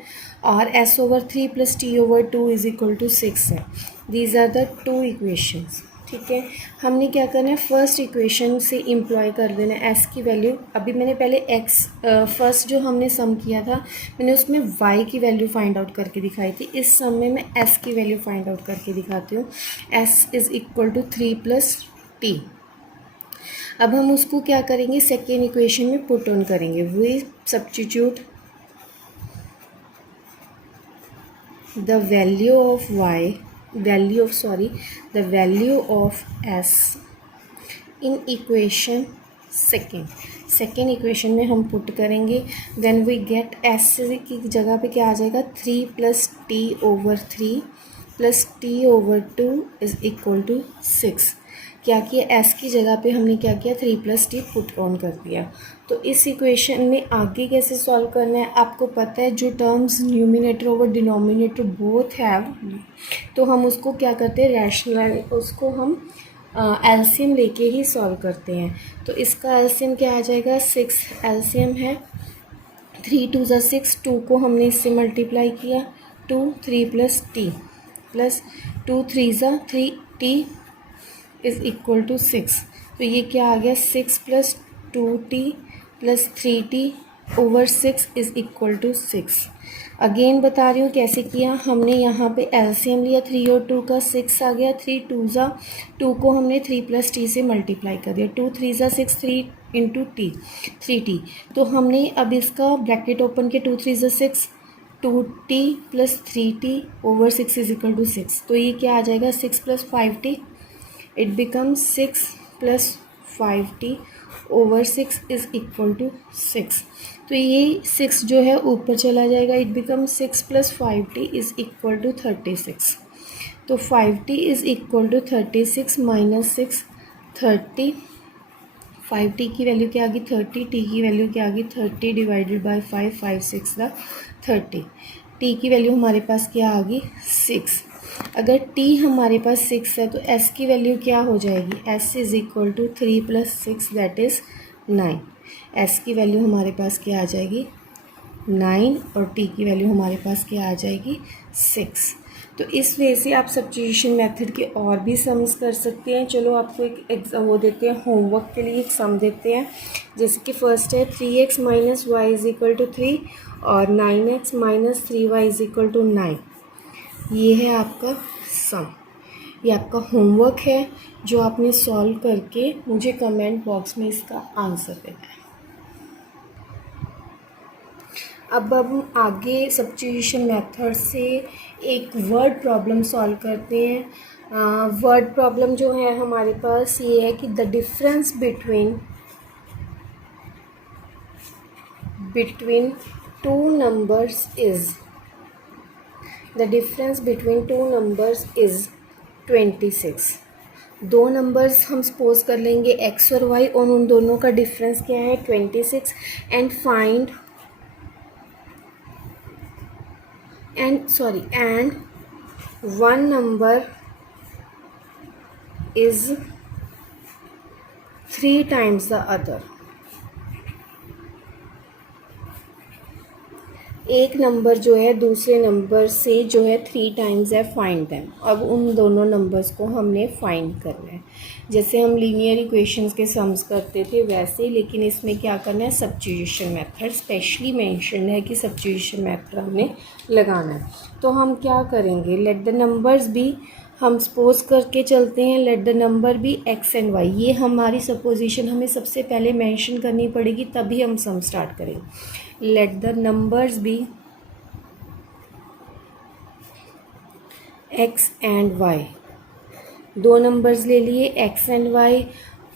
और s over 3 plus t over 2 is equal to 6 है। These are the two equations. ठीक है, हमने क्या करना है, फर्स्ट इक्वेशन से इम्प्लॉय कर देना है s की वैल्यू। अभी मैंने पहले x फर्स्ट जो हमने सम किया था, मैंने उसमें y की वैल्यू फाइंड आउट करके दिखाई थी। इस सम में मैं s की वैल्यू फाइंड आउट करके दिखाती हूँ। s is equal to 3 plus t. अब हम उसको क्या करेंगे, सेकेंड इक्वेशन में पुट ऑन करेंगे। We substitute the value of y, the value of s in equation second equation में हम पुट करेंगे। देन वी गेट s की जगह पे क्या आ जाएगा, 3 plus t over 3 plus t over 2 is equal to 6। क्या किया, s की जगह पे हमने क्या किया, 3 प्लस टी पुट ऑन कर दिया। तो इस इक्वेशन में आगे कैसे सॉल्व करना है, आपको पता है, जो terms numerator over denominator both have, तो हम उसको क्या करते हैं, रैशनल, उसको हम एलसीएम लेके ही सॉल्व करते हैं। तो इसका एलसीएम क्या आ जाएगा, 6 एलसीएम है। 3 2 ज़ा 6, 2 को हमने इससे मल्टीप्लाई किया, 2 3 प्लस टी प्लस 2 3 ज़ा 3 टी इज़ इक्वल टू 6। तो ये क्या आ गया, 6 plus 2t plus 3t over 6 is equal to 6। Again बता रही हूँ कैसे किया, हमने यहाँ पे एलसीएम लिया, 3 और 2 का 6 आ गया। 3 2 ज़ा 2 को हमने 3 प्लस टी से मल्टीप्लाई कर दिया, 2 3 ज़ा 6, 3 इंटू टी 3t। तो हमने अब इसका ब्रैकेट ओपन किया, 2 3 ज़ा 6, 2t plus 3t over 6 is equal to 6। तो ये क्या आ जाएगा, 6 प्लस 5t, it becomes 6 plus 5t over 6 is equal to 6। तो ये 6 जो है ऊपर चला जाएगा, it becomes 6 plus 5t is equal to 36। तो 5t is equal to 36 minus 6 30। 5t की वैल्यू क्या आ गई, 30, t की वैल्यू क्या आ गई, 30 डिवाइडेड बाई 5, 5 6 दा 30। t की वैल्यू हमारे पास क्या आ गई, 6। अगर t हमारे पास 6 है तो s की वैल्यू क्या हो जाएगी, s is equal to 3 plus 6 that is 9। s की वैल्यू हमारे पास क्या आ जाएगी, 9, और t की वैल्यू हमारे पास क्या आ जाएगी, 6। तो इस वे से आप सब्स्टिट्यूशन मेथड के और भी सम्स कर सकते हैं। चलो आपको एक एग्जाम वो देते हैं, होमवर्क के लिए एक सम देते हैं। जैसे कि फर्स्ट है 3x minus y is equal to 3 और 9x minus 3y is equal to 9। ये है आपका सम, ये आपका होमवर्क है जो आपने सॉल्व करके मुझे कमेंट बॉक्स में इसका आंसर देना है। अब हम आगे सब्स्टिट्यूशन मेथड से एक वर्ड प्रॉब्लम सॉल्व करते हैं। वर्ड प्रॉब्लम जो है हमारे पास ये है कि the difference between two numbers is, the difference between two numbers is 26। दो नंबर्स हम सपोज कर लेंगे x और y, और उन दोनों का डिफरेंस क्या है, 26। And one number is 3 times the other. एक नंबर जो है दूसरे नंबर से जो है 3 टाइम्स है, फाइंड देम। अब उन दोनों नंबर्स को हमने फाइंड करना है, जैसे हम लीनियर इक्वेशंस के सम्स करते थे वैसे, लेकिन इसमें क्या करना है, सब्स्टिट्यूशन मेथड स्पेशली मेंशन है कि सब्स्टिट्यूशन मेथड हमने लगाना है। तो हम क्या करेंगे, लेट द नंबर्स बी, हम सपोज करके चलते हैं, let the number be x and y. ये हमारी सपोजिशन हमें सबसे पहले मेंशन करनी पड़ेगी, तभी हम सम स्टार्ट करेंगे। Let the numbers be x and y. दो नंबर्स ले लिए एक्स एंड वाई,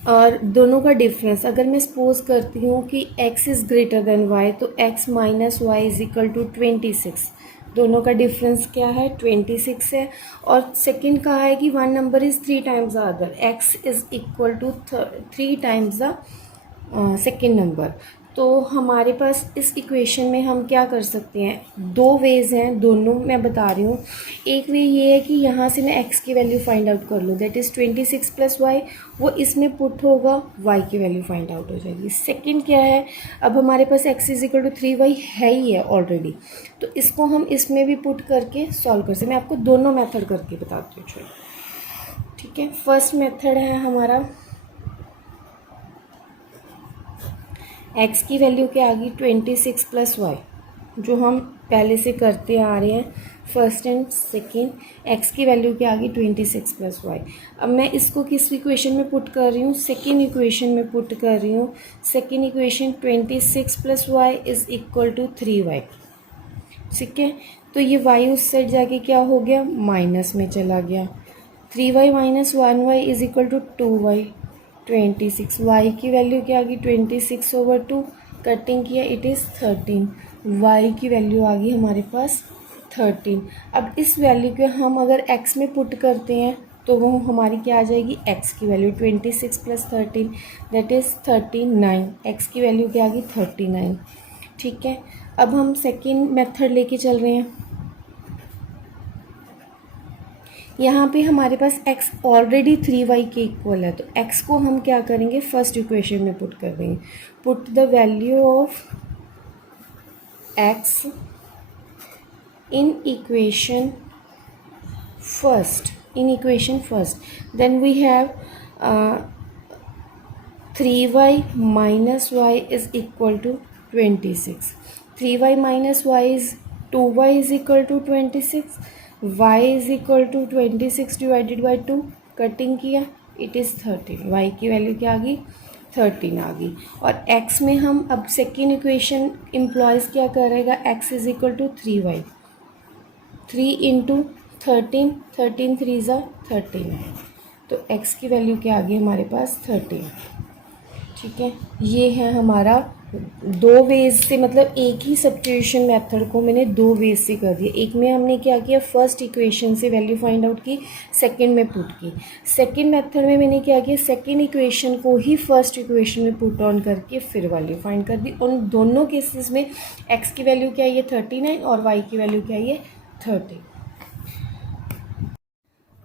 और दोनों का डिफरेंस अगर मैं सपोज करती हूँ कि x is greater than y, तो x minus y is equal to 26। दोनों का डिफरेंस क्या है? 26 है। और सेकंड कहा है कि one number is 3 times the other, x is equal to 3 times the second number. तो हमारे पास इस इक्वेशन में हम क्या कर सकते हैं? दो वेज हैं, दोनों मैं बता रही हूँ। एक वे ये है कि यहाँ से मैं x की वैल्यू फाइंड आउट कर लूँ, दैट इज़ 26 प्लस वाई, वो इसमें पुट होगा, y की वैल्यू फाइंड आउट हो जाएगी। सेकंड क्या है, अब हमारे पास x is equal to 3y है ही है ऑलरेडी, तो इसको हम इसमें भी पुट करके सॉल्व कर सकते हैं। मैं आपको दोनों मेथड करके बताती हूँ, चलो ठीक है। फर्स्ट मेथड है हमारा, x की वैल्यू क्या आ गई? 26 प्लस वाई, जो हम पहले से करते आ रहे हैं फर्स्ट एंड सेकेंड। x की वैल्यू क्या आ गई? 26 प्लस वाई। अब मैं इसको किस इक्वेशन में पुट कर रही हूँ? सेकेंड इक्वेशन में पुट कर रही हूँ। Second equation 26 plus y is equal to 3y, ठीक है। तो ये y उस साइड जाके क्या हो गया? माइनस में चला गया। 3y minus 1y is equal to 2y। 26 y की वैल्यू क्या आ गई? 26/2, कटिंग किया इट इज़ 13। y की वैल्यू आ गई हमारे पास 13। अब इस वैल्यू को हम अगर x में पुट करते हैं तो वो हमारी क्या आ जाएगी? x की value 26 plus 13 that is 39। x की वैल्यू क्या आ गई? 39, ठीक है। अब हम सेकेंड मेथड लेके चल रहे हैं। यहाँ पे हमारे पास x ऑलरेडी 3y के इक्वल है, तो x को हम क्या करेंगे? फर्स्ट इक्वेशन में पुट कर देंगे। Put the value of x in equation first, then we have 3y minus y is equal to 26। 3y minus y is 2y is equal to 26। y is equal to 26 divided by 2, cutting किया it is 13। y की value क्या आ गई? 13 आ गई। और x में हम अब सेकेंड इक्वेशन इम्प्लॉयज़ क्या करेगा? x is equal to 3y, 3 into 13, 13 3 ज़ा 13 है, तो x की वैल्यू क्या आ गई हमारे पास? 13, ठीक है। ये है हमारा दो वेज से, मतलब एक ही सब्स्टिट्यूशन मेथड को मैंने दो वेज से कर दिया। एक में हमने क्या किया? फर्स्ट इक्वेशन से वैल्यू फाइंड आउट की, सेकंड में पुट की। सेकंड मेथड में मैंने क्या किया? सेकंड इक्वेशन को ही फर्स्ट इक्वेशन में पुट ऑन करके फिर वैल्यू फाइंड कर दी। उन दोनों केसेस में x की वैल्यू क्या है? ये 39, और y की वैल्यू क्या है? ये 30।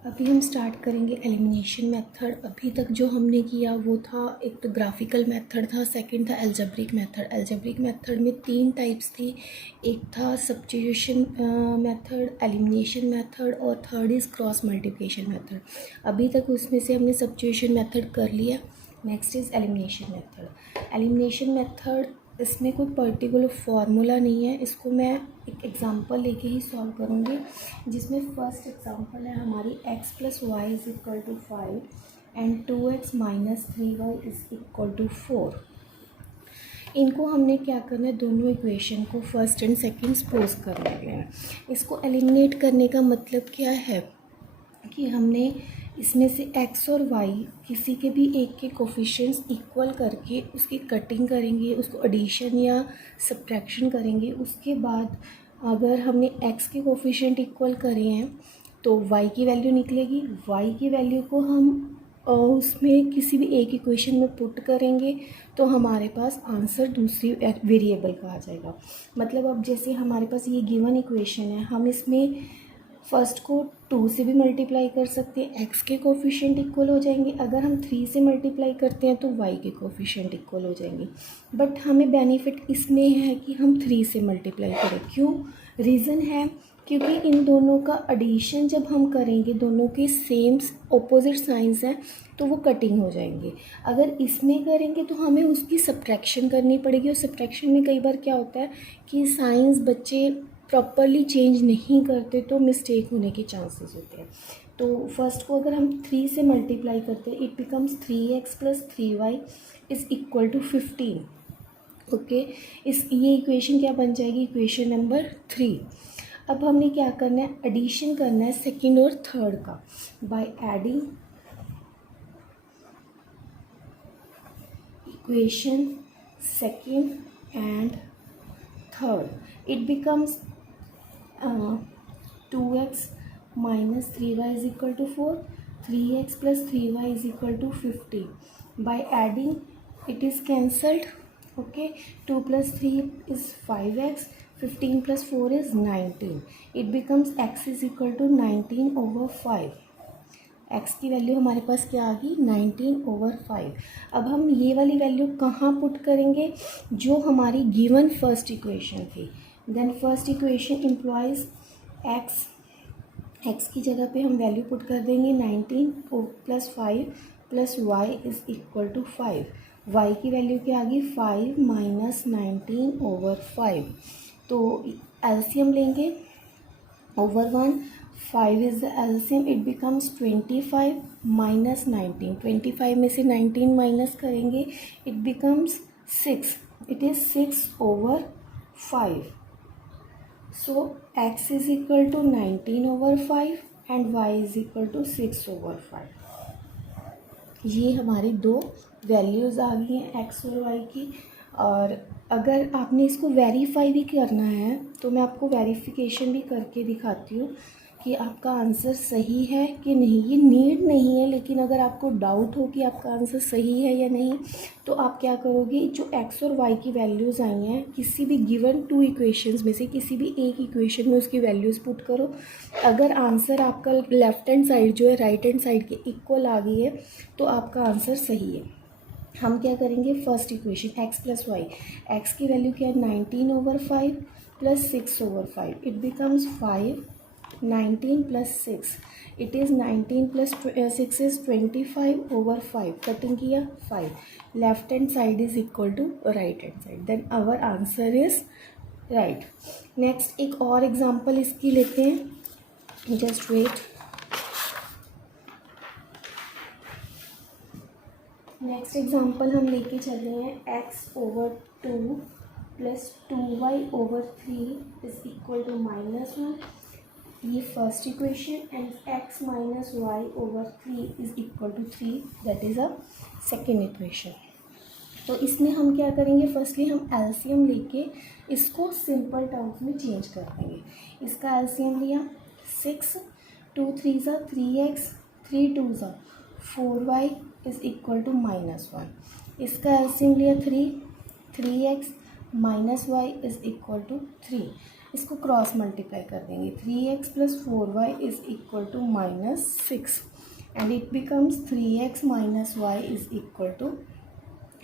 अभी हम स्टार्ट करेंगे एलिमिनेशन मेथड। अभी तक जो हमने किया वो था, एक तो ग्राफिकल मेथड था, सेकंड था एल्जेब्रिक मेथड। एल्जेब्रिक मेथड में 3 टाइप्स थी, एक था सब्स्टिट्यूशन मेथड, एलिमिनेशन मेथड, और third is cross multiplication method. अभी तक उसमें से हमने सब्स्टिट्यूशन मेथड कर लिया। Next is elimination method. Elimination method, इसमें कोई पर्टिकुलर फार्मूला नहीं है, इसको मैं एक एग्जांपल लेके ही सॉल्व करूँगी, जिसमें फर्स्ट एग्जांपल है हमारी x plus y is equal to 5 and 2x minus 3y is equal to 4। इनको हमने क्या करना है? दोनों इक्वेशन को फर्स्ट एंड सेकंड सपोज कर लेना है। इसको एलिमिनेट करने का मतलब क्या है कि हमने इसमें से x और y किसी के भी एक के कोफिशिएंट्स इक्वल करके उसकी कटिंग करेंगे, उसको एडिशन या सब्ट्रैक्शन करेंगे। उसके बाद अगर हमने x के कोफिशिएंट इक्वल करे हैं तो y की वैल्यू निकलेगी। y की वैल्यू को हम उसमें किसी भी एक इक्वेशन में पुट करेंगे तो हमारे पास आंसर दूसरी वेरिएबल का आ जाएगा। मतलब अब जैसे हमारे पास ये गिवन इक्वेशन है, हम इसमें फर्स्ट को 2 से भी मल्टीप्लाई कर सकते हैं, x के कोफिशिएंट इक्वल हो जाएंगे। अगर हम 3 से मल्टीप्लाई करते हैं तो y के कोफिशिएंट इक्वल हो जाएंगे। बट हमें बेनिफिट इसमें है कि हम 3 से मल्टीप्लाई करें। क्यों? रीज़न है क्योंकि इन दोनों का एडिशन जब हम करेंगे, दोनों के सेम ऑपोजिट साइंस हैं, तो वो कटिंग हो जाएंगे। अगर इसमें करेंगे तो हमें उसकी सब्ट्रैक्शन करनी पड़ेगी, और सब्ट्रैक्शन में कई बार क्या होता है कि साइंस बच्चे प्रॉपरली चेंज नहीं करते तो मिस्टेक होने के चांसेस होते हैं। तो फर्स्ट को अगर हम 3 से मल्टीप्लाई करते हैं it becomes 3x plus 3y is equal to 15। Okay, ये इक्वेशन क्या बन जाएगी, इक्वेशन नंबर 3। अब हमने क्या करना है, एडिशन करना है सेकंड और थर्ड का by adding equation second and third it becomes 2x minus 3y is equal to 4, 3x plus 3y is equal to 50. By adding it is cancelled. Okay, 2 plus 3 is 5x, 15 plus 4 is 19. It becomes x is equal to 19 over 5. x की value हमारे पास क्या आ गई, 19 over 5। अब हम ये वाली वैल्यू कहाँ पुट करेंगे, जो हमारी गिवन फर्स्ट इक्वेशन थी। Then first equation implies x की जगह पे हम वैल्यू पुट कर देंगे 19 plus 5 plus y is equal to 5। y की वैल्यू क्या आ गई, 5 माइनस 19 ओवर 5। तो एलसीएम लेंगे over 1, 5 is the LCM, it becomes 25 minus 19। 25 में से 19 माइनस करेंगे it becomes 6, it is 6 over 5। So x is equal to 19 over 5 and y is equal to 6 over 5। ये हमारी दो वैल्यूज़ आ गई हैं x और y की। और अगर आपने इसको वेरीफाई भी करना है तो मैं आपको वेरिफिकेशन भी करके दिखाती हूँ कि आपका आंसर सही है कि नहीं। ये नीड नहीं है, लेकिन अगर आपको डाउट हो कि आपका आंसर सही है या नहीं तो आप क्या करोगे, जो x और y की वैल्यूज़ आई हैं किसी भी गिवन 2 इक्वेशंस में से किसी भी एक इक्वेशन में उसकी वैल्यूज़ पुट करो। अगर आंसर आपका लेफ्ट हैंड साइड जो है राइट हैंड साइड के इक्वल आ गई है तो आपका आंसर सही है। हम क्या करेंगे, first equation x plus y, x की वैल्यू क्या है 19 over 5 plus 6 over 5, it becomes 5, 19 plus 6, it is 19 plus 6 is 25 over 5, cutting किया 5, left hand side is equal to right hand side, then our answer is right. Next एक और example इसकी लेते हैं, just wait. Next example हम लेके चल रहे हैं x over 2 plus 2y over 3 is equal to -1। ये first equation and x minus y over 3 is equal to 3, that is a second equation. तो इसमें हम क्या करेंगे, फर्स्टली हम एलसीएम लेके इसको सिंपल टर्म्स में चेंज कर देंगे। इसका एलसीएम लिया 6, 2 3 ज़ा 3x, 3 2 ज़ा 4y इज़ इक्वल टू -1। इसका एलसीएम लिया 3, 3x minus y is equal to 3। इसको क्रॉस मल्टीप्लाई कर देंगे, 3x plus 4y is equal to -6 and it becomes 3x minus y is equal to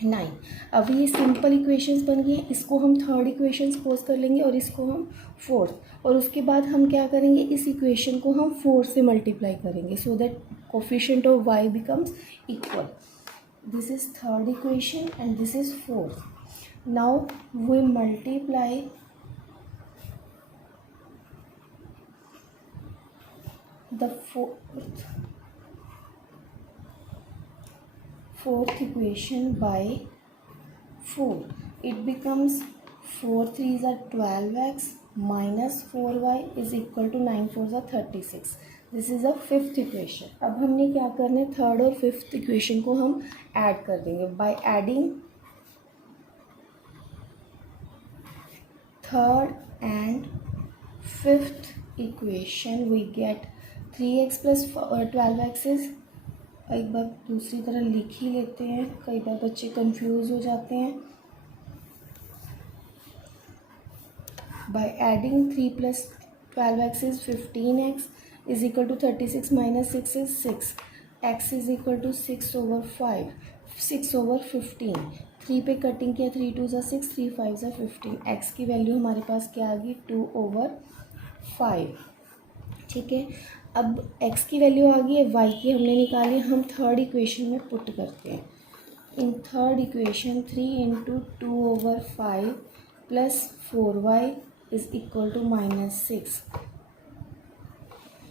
9। अब ये सिंपल इक्वेशंस बन गई हैं, इसको हम थर्ड इक्वेशन सपोज कर लेंगे और इसको हम फोर्थ, और उसके बाद हम क्या करेंगे, इस इक्वेशन को हम 4 से मल्टीप्लाई करेंगे so that coefficient of y becomes equal. This is third equation and this is fourth. Now we multiply the fourth equation by 4. It becomes 4 3s are 12x minus 4y is equal to 9 4s are 36. This is a fifth equation. अब हमने क्या करना है, third और fifth equation को हम add कर देंगे by adding third and fifth equation we get 3x plus 12x is, एक बार दूसरी तरह लिख ही लेते हैं, कई बार बच्चे कंफ्यूज हो जाते हैं। By adding 3 plus 12x is 15x is equal to 36 minus 6 is 6, x is equal to 6 over 5, 6 over 15, 3 पे कटिंग किया 3 2 ज़ा 6, 3 5 ज़ा 15, x की वैल्यू हमारे पास क्या आ गई 2 over 5। ठीक है, अब x की वैल्यू आ गई है, y की हमने निकाली, हम थर्ड इक्वेशन में पुट करते हैं। In third equation 3 into 2 over 5 plus 4y is equal to -6।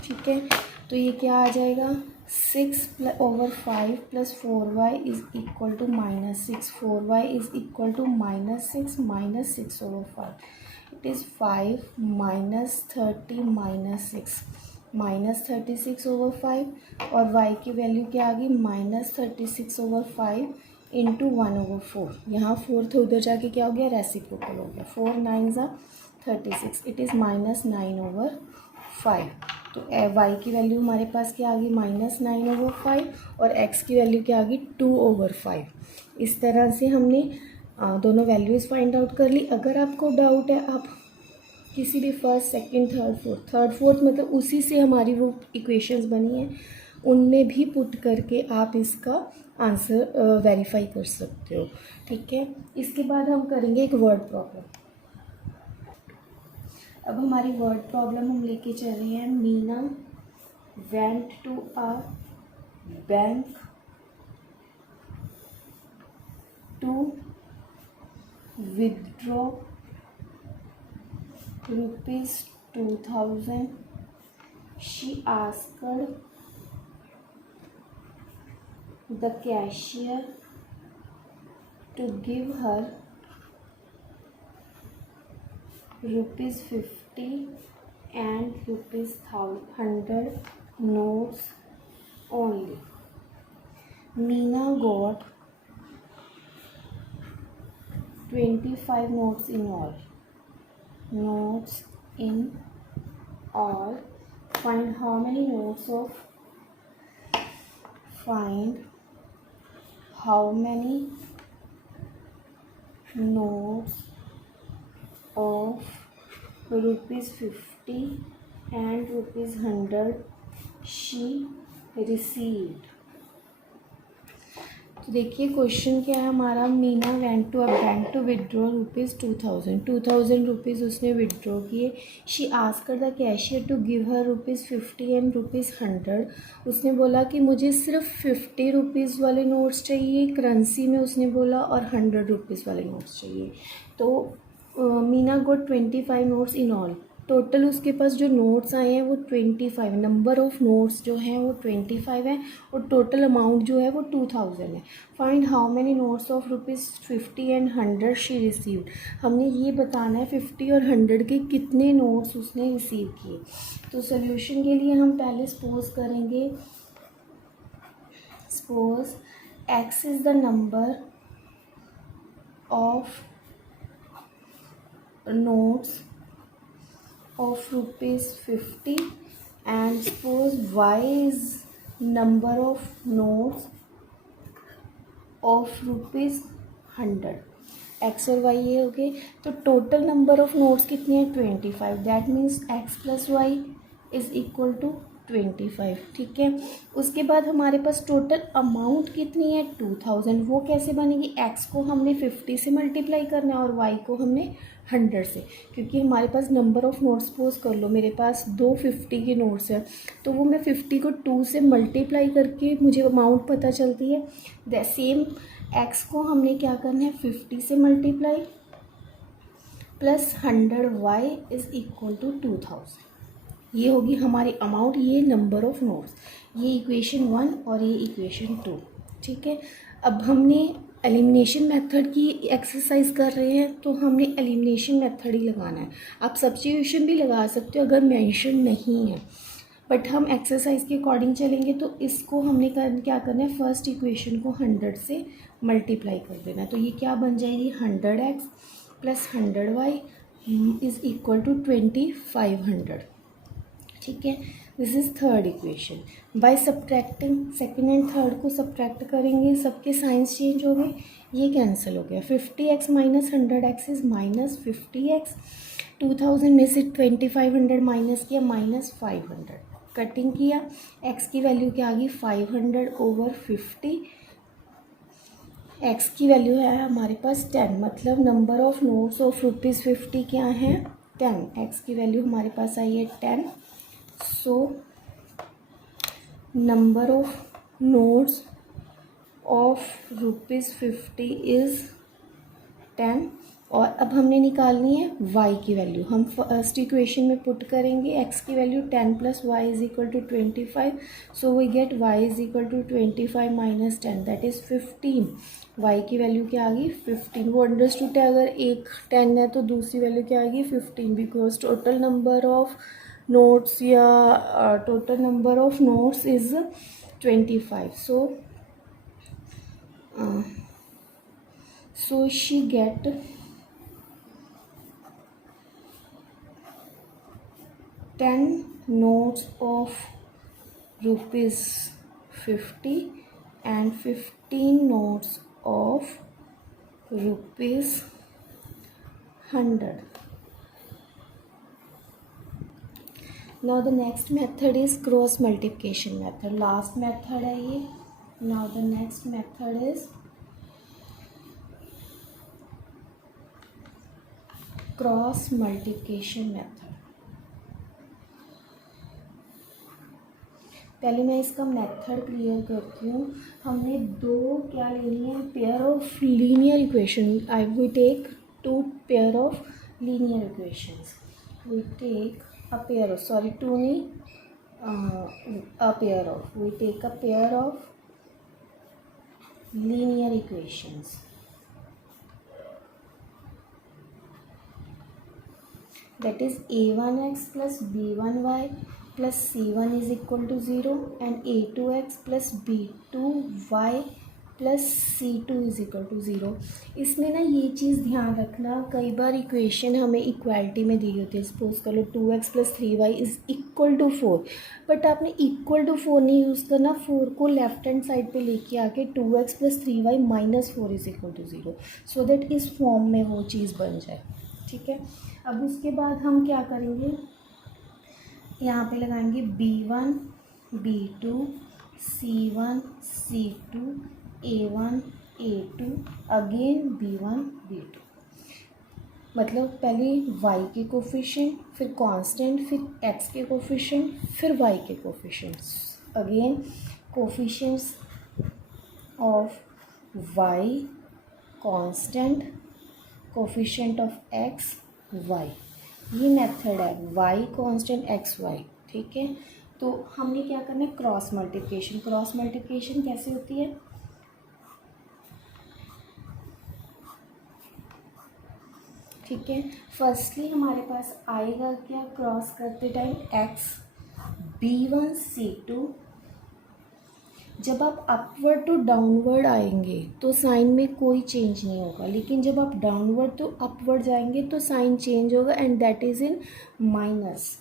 ठीक है, तो ये क्या आ जाएगा 6/5 plus 4y is equal to -6, 4y is equal to -6 -6/5, it is 5 -30 -6 -36/5 और y की वैल्यू क्या आ गई -36/5 इंटू 1/4। यहाँ 4 थे, उधर जाके क्या हो गया रेसिप्रोकल हो गया, 4 9 ज़ा 36, इट इज़ -9/5। तो y की वैल्यू हमारे पास क्या आ गई -9/5 और x की वैल्यू क्या आ गई 2/5। इस तरह से हमने दोनों वैल्यूज़ फाइंड आउट कर ली। अगर आपको डाउट है, आप किसी भी फर्स्ट सेकंड थर्ड फोर्थ मतलब उसी से हमारी वो इक्वेशंस बनी हैं उनमें भी पुट करके आप इसका आंसर वेरीफाई कर सकते हो। ठीक है, इसके बाद हम करेंगे एक वर्ड प्रॉब्लम। अब हमारी वर्ड प्रॉब्लम हम लेके चल रहे हैं। Meena went to a bank to withdraw ₹2000. She asked the cashier to give her ₹50 and ₹100 notes only. Meena got 25 notes in all. Find how many notes of ₹50 and ₹100 she received. तो देखिए question क्या है हमारा। Meena went to a bank to withdraw ₹2000 उसने withdraw किए। She asked the cashier to give her ₹50 and ₹100। उसने बोला कि मुझे सिर्फ ₹50 वाले नोट्स चाहिए, करेंसी में उसने बोला, और ₹100 वाले नोट्स चाहिए। तो मीना गोट 25 नोट्स इन ऑल। टोटल उसके पास जो नोट्स आए हैं वो 25, नंबर ऑफ़ नोट्स जो हैं वो 25 है और टोटल अमाउंट जो है वो 2000 है। Find how many notes of ₹50 and 100 she received. हमने ये बताना है 50 और 100 के कितने नोट्स उसने रिसीव किए। तो सोल्यूशन के लिए हम पहले सपोज करेंगे, suppose x is the number of notes of ₹50 and suppose y is number of notes of ₹100। x और y ये हो गए। तो टोटल नंबर ऑफ नोट्स कितनी है 25। That means x plus y is equal to 25। ठीक है, उसके बाद हमारे पास टोटल अमाउंट कितनी है 2000। वो कैसे बनेगी, x को हमने 50 से मल्टीप्लाई करना है और y को हमने 100 से, क्योंकि हमारे पास नंबर ऑफ़ नोट्स सपोज कर लो मेरे पास 250 के नोट्स हैं, तो वो मैं 50 को 2 से मल्टीप्लाई करके मुझे अमाउंट पता चलती है। द सेम x को हमने क्या करना है 50 से multiply plus 100y is equal to 2000। ये होगी हमारी अमाउंट, ये नंबर ऑफ़ नोट्स, ये इक्वेशन 1 और ये इक्वेशन 2। ठीक है, अब हमने एलिमिनेशन मेथड की एक्सरसाइज कर रहे हैं तो हमने एलिमिनेशन मेथड ही लगाना है। आप सब्स्टिट्यूशन भी लगा सकते हो अगर मेंशन नहीं है, बट हम एक्सरसाइज के अकॉर्डिंग चलेंगे। तो इसको हमने क्या करना है, फर्स्ट इक्वेशन को 100 से मल्टीप्लाई कर देना है। तो ये क्या बन जाएगी 100x plus 100y is equal to 2500। ठीक है, this is third equation. By subtracting second and third को सब्ट्रैक्ट करेंगे, सबके साइंस चेंज हो गए, ये कैंसिल हो गया। 50x minus 100x is -50x। 2000 में से 2500 माइनस किया -500, कटिंग किया, x की वैल्यू क्या आ गई 500/50। x की वैल्यू है हमारे पास 10, मतलब नंबर ऑफ़ नोट्स ऑफ ₹50 क्या है 10। x की वैल्यू हमारे पास आई है 10। So number of notes of ₹50 is 10 और अब हमने निकालनी है y की वैल्यू। हम फर्स्ट इक्वेशन में पुट करेंगे x की value 10 + y = 25, so we get y = 25 - 10 that is 15। y की वैल्यू क्या आ गई 15। वो अंडरस्टूड है, अगर एक 10 है तो दूसरी वैल्यू क्या आएगी 15, because total number of notes या total number of notes is 25। So she get 10 notes of ₹50 and 15 notes of ₹100. Now the next method is cross multiplication method. Last method है ये. Now the next method is cross multiplication method. पहले मैं इसका method clear करती हूँ। हमने दो क्या लेनी है, pair of linear equation. I we take two pair of linear equations. We take a pair of, sorry two नहीं, a pair of, we take a pair of linear equations. That is a1x plus b1y plus c1 is equal to 0 and a2x plus b2y plus c2 is equal to 0। इसमें ना ये चीज़ ध्यान रखना, कई बार equation हमें equality में दी होती है। सपोज कर लो 2x plus 3y is equal to 4, but आपने इक्वल टू 4 नहीं यूज़ करना, 4 को लेफ्ट हैंड साइड पे लेके आके 2x plus 3y minus 4 is equal to 0, so that इस फॉर्म में वो चीज़ बन जाए। ठीक है, अब उसके बाद हम क्या करेंगे, यहाँ पे लगाएंगे b1 b2 c1 c2 a1 a2 again b1 b2। मतलब पहले y के कोफिशिएंट, फिर कांस्टेंट, फिर x के कोफिशिएंट, फिर y के coefficients. Again coefficients of y constant, coefficient of x y। ये मेथड है y कांस्टेंट x y। ठीक है, तो हमने क्या करना है, क्रॉस मल्टीप्लिकेशन। क्रॉस मल्टीप्लिकेशन कैसे होती है, ठीक है, फर्स्टली हमारे पास आएगा क्या, क्रॉस करते टाइम x b1 c2। जब आप अपवर्ड टू डाउनवर्ड आएंगे तो साइन में कोई चेंज नहीं होगा, लेकिन जब आप डाउनवर्ड टू अपवर्ड जाएंगे तो साइन चेंज होगा, and that is in minus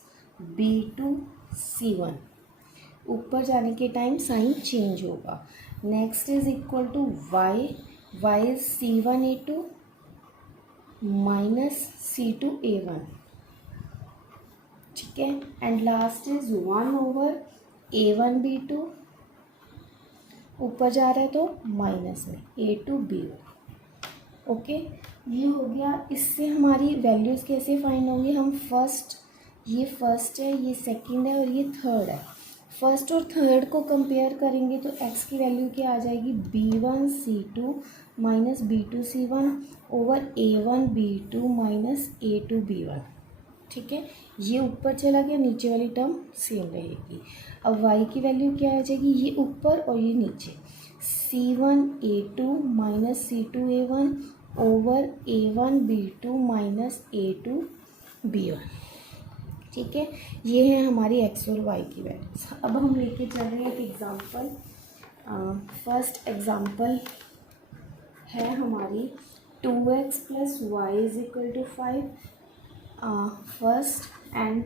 b2 c1। ऊपर जाने के टाइम साइन चेंज होगा। Next is equal to y is c1 a2 minus c2 a1। ठीक है, and last is 1 a1 b2, ऊपर जा रहा है तो माइनस में a2 b1। ओके, ये हो गया। इससे हमारी वैल्यूज़ कैसे फाइंड होंगी, हम फर्स्ट, ये फर्स्ट है, ये सेकंड है और ये थर्ड है। फर्स्ट और थर्ड को कंपेयर करेंगे तो x की वैल्यू क्या आ जाएगी, b1 c2 minus b2 c1 over a1 b2 minus a2 b1। ठीक है, ये ऊपर चला गया, नीचे वाली टर्म सेम रहेगी। अब y की वैल्यू क्या आ जाएगी, ये ऊपर और ये नीचे, c1 a2 minus c2 a1 over a1 b2 minus a2 b1। ठीक है, ये है हमारी x और y की वैल्यूज। अब हम लेके चल रहे हैं एक एग्जांपल। फर्स्ट एग्जांपल है हमारी 2x plus y is equal to 5 first, and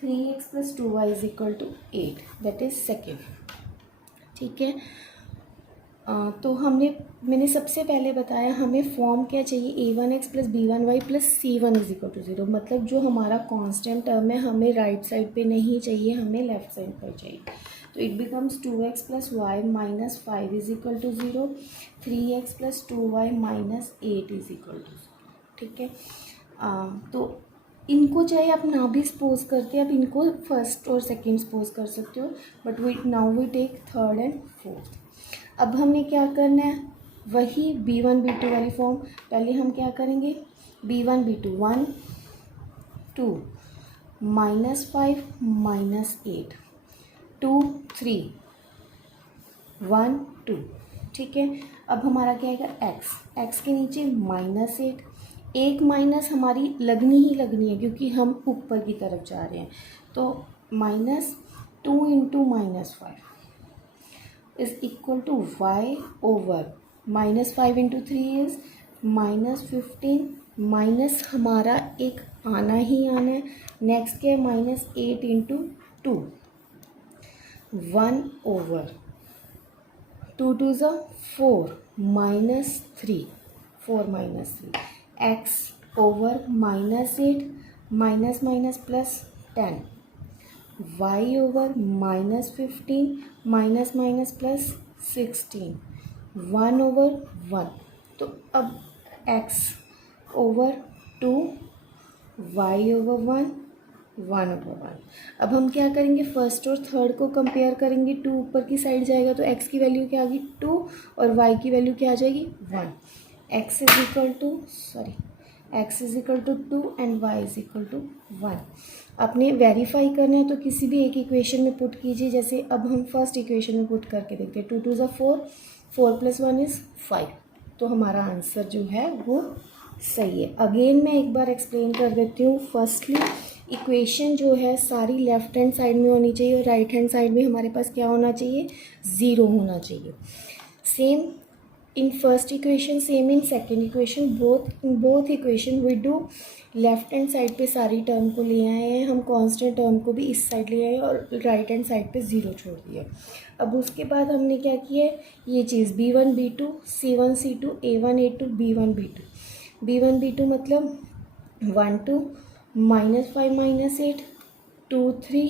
3x plus 2y is equal to 8, that is second. ठीक है, तो मैंने सबसे पहले बताया हमें फॉर्म क्या चाहिए, a1x plus b1y plus c1 is equal to 0। मतलब जो हमारा कांस्टेंट टर्म है हमें राइट साइड पे नहीं चाहिए, हमें लेफ्ट साइड पर चाहिए। तो it becomes 2x plus y minus 5 is equal to 0, 3x plus 2y minus 8 is equal to 0। ठीक है, तो इनको चाहे आप ना भी सपोज करते, आप इनको फर्स्ट और सेकेंड सपोज कर सकते हो, but now we take third and fourth. अब हमें क्या करना है, वही b1 b2 वाली फॉर्म। पहले हम क्या करेंगे, B1 B2 1 2 -5 -8 2 3 1 2। ठीक है, अब हमारा क्या आएगा x के नीचे -8, एक माइनस हमारी लगनी ही लगनी है क्योंकि हम ऊपर की तरफ जा रहे हैं, तो -2 × -5 is equal to y over -5 × 3 is -15, minus हमारा एक आना ही आना है। नेक्स्ट क्या है, -8 × 2 1 ओवर 2 2 ज़ा 4 -3 4 -3 x over -8 minus minus plus 10 y over -15 minus minus plus 16 1 over 1। तो अब x over 2 y over 1 1 over 1। अब हम क्या करेंगे, फर्स्ट और थर्ड को कंपेयर करेंगे। 2 ऊपर की साइड जाएगा तो x की वैल्यू क्या आ गई 2 और y की वैल्यू क्या आ जाएगी 1। x is equal to 2 and y is equal to 1। आपने वेरीफाई करना है तो किसी भी एक इक्वेशन में पुट कीजिए। जैसे अब हम फर्स्ट इक्वेशन में पुट करके देखते हैं, 2 2 ज़ा 4 4 + 1 इज़ 5। तो हमारा आंसर जो है वो सही है। अगेन मैं एक बार एक्सप्लेन कर देती हूँ। फर्स्टली इक्वेशन जो है सारी लेफ्ट हैंड साइड में होनी चाहिए और राइट हैंड साइड में हमारे पास क्या होना चाहिए, 0 होना चाहिए। Same in first equation, same in second equation, both equation we do left hand side पे सारी टर्म को ले आए हैं हम, कांस्टेंट टर्म को भी इस साइड ले आए और राइट हैंड साइड पे 0 छोड़ दिया। अब उसके बाद हमने क्या किया है, ये चीज़ B1 B2 C1 C2 A1 A2 B1 B2 मतलब 1 2 -5 -8 2 3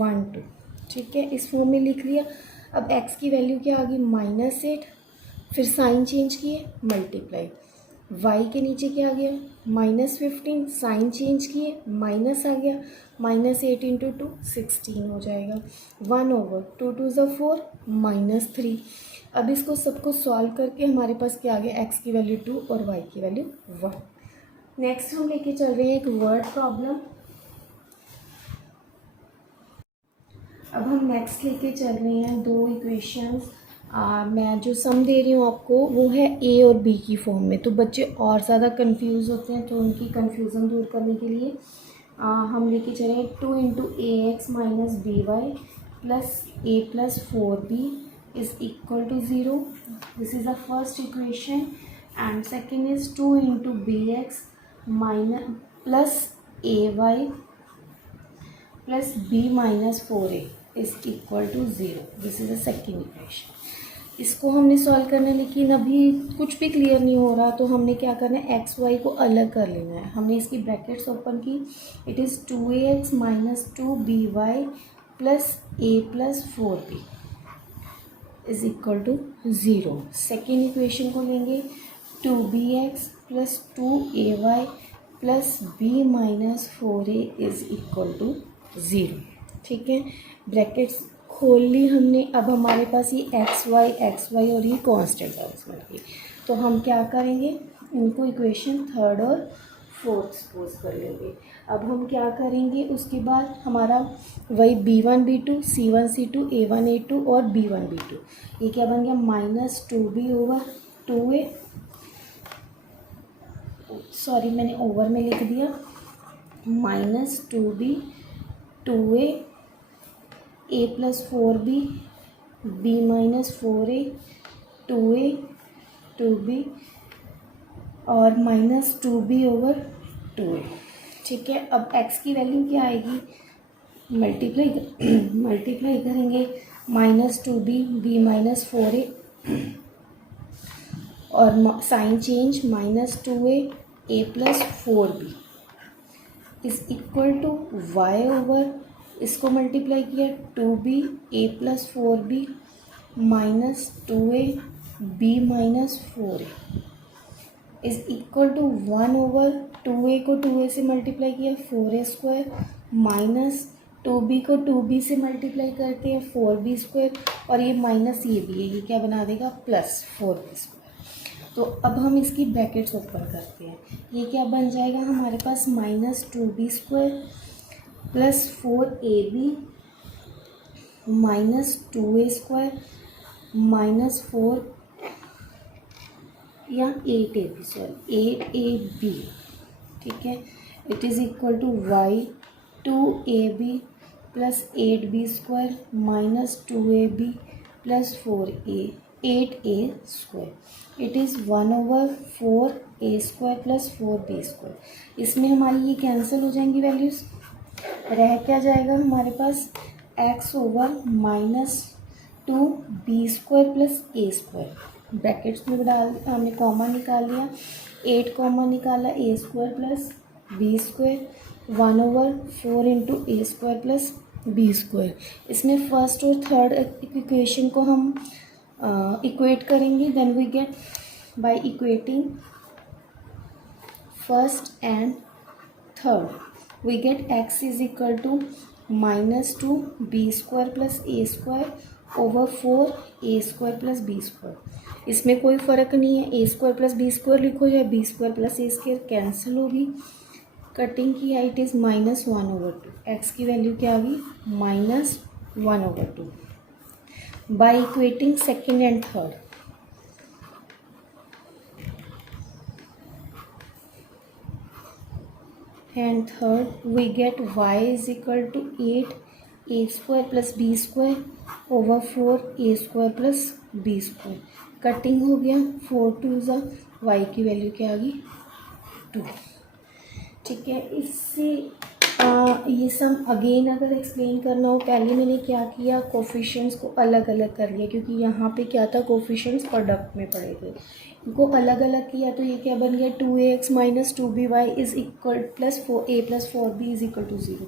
1 2। ठीक है, इस फॉर्म में लिख लिया। अब x की वैल्यू क्या आ गई -8, फिर साइन चेंज किए मल्टीप्लाई, y के नीचे क्या आ गया -15, साइन चेंज किए माइनस आ गया, -8 × 2 16 हो जाएगा। 1 ओवर 2 2 ज़ा 4 -3। अब इसको सबको सॉल्व करके हमारे पास क्या आ गया, x की वैल्यू 2 और y की वैल्यू 1। नेक्स्ट हम लेके चल रहे हैं एक वर्ड प्रॉब्लम। अब हम नेक्स्ट लेके चल रहे हैं दो इक्वेशंस। मैं जो सम दे रही हूँ आपको वो है a और b की फॉर्म में, तो बच्चे और ज़्यादा कंफ्यूज होते हैं, तो उनकी कंफ्यूजन दूर करने के लिए हम लेके चले 2 × ax - by plus a + 4b is equal to 0। This is the first equation and second is 2 × bx plus ay plus b - 4a is equal to 0। This is the second equation. इसको हमने solve करना है, लेकिन अभी कुछ भी clear नहीं हो रहा, तो हमने क्या करना है, एक्स वाई को अलग कर लेना है। हमने इसकी ब्रैकेट्स ओपन की, it is 2ax - 2by plus a + 4b is equal to 0। Second equation को लेंगे 2bx plus 2ay plus b - 4a is equal to 0। ठीक है, ब्रैकेट्स खोल ली हमने। अब हमारे पास ये एक्स वाई और ये कांस्टेंट टर्म्स बन गई, तो हम क्या करेंगे, इनको इक्वेशन थर्ड और फोर्थ सपोज कर लेंगे। अब हम क्या करेंगे, उसके बाद हमारा वही B1 B2 C1 C2 A1 A2 और B1 B2, ये क्या बन गया -2b ओवर 2a, सॉरी मैंने ओवर में लिख दिया, -2b 2a a + 4b b - 4a 2a 2b और -2b ओवर 2a। ठीक है, अब x की वैल्यू क्या आएगी, मल्टीप्लाई करेंगे -2b b - 4a और sign change -2a a + 4b is equal to y over, इसको मल्टीप्लाई किया 2b a + 4b -2a b - 4a is equal to 1 over 2a को 2a से मल्टीप्लाई किया 4a² माइनस 2b को 2b से multiply करते हैं 4b² और ये माइनस ये भी है, ये क्या बना देगा +4b²। तो अब हम इसकी ब्रैकेट्स ओपन करते हैं। ये क्या बन जाएगा हमारे पास -2b² प्लस 4ab -2a² -4 या 8ab, सॉरी 8ab, ठीक है। It is equal to y 2ab plus 8b² -2ab plus 8a²। It is 1/4a² plus 4b²। इसमें हमारी ये कैंसिल हो जाएंगी वैल्यूज़। रह क्या जाएगा हमारे पास x/-2b² प्लस a²। ब्रैकेट्स में डाल हमने कॉमा निकाल लिया, 8 कॉमा निकाला, a² plus b², 1/4 into a² plus b²। इसमें फर्स्ट और थर्ड इक्वेशन को हम इक्वेट करेंगे। Then we get by equating first and third we get x is equal to -2b² plus a² over 4a² plus b²। इसमें कोई फ़र्क नहीं है, a² प्लस b² लिखो या b² प्लस a² कैंसिल होगी। कटिंग की इट इज़ -1/2। x की वैल्यू क्या आ गई -1/2। By equating second and third we get y is equal to 8a² plus b² over 4a² plus b²। Cutting हो गया, 4 2 y की वैल्यू क्या आ गई 2। ठीक है, इससे ये सब अगेन अगर एक्सप्लेन करना हो, पहले मैंने क्या किया, कोफिशिएंट्स को अलग अलग कर लिया, क्योंकि यहाँ पे क्या था कोफिशिएंट्स प्रोडक्ट में पड़े थे, इनको अलग अलग किया। तो ये क्या बन गया 2ax minus 2by is equal plus 4a plus 4b is equal to 0।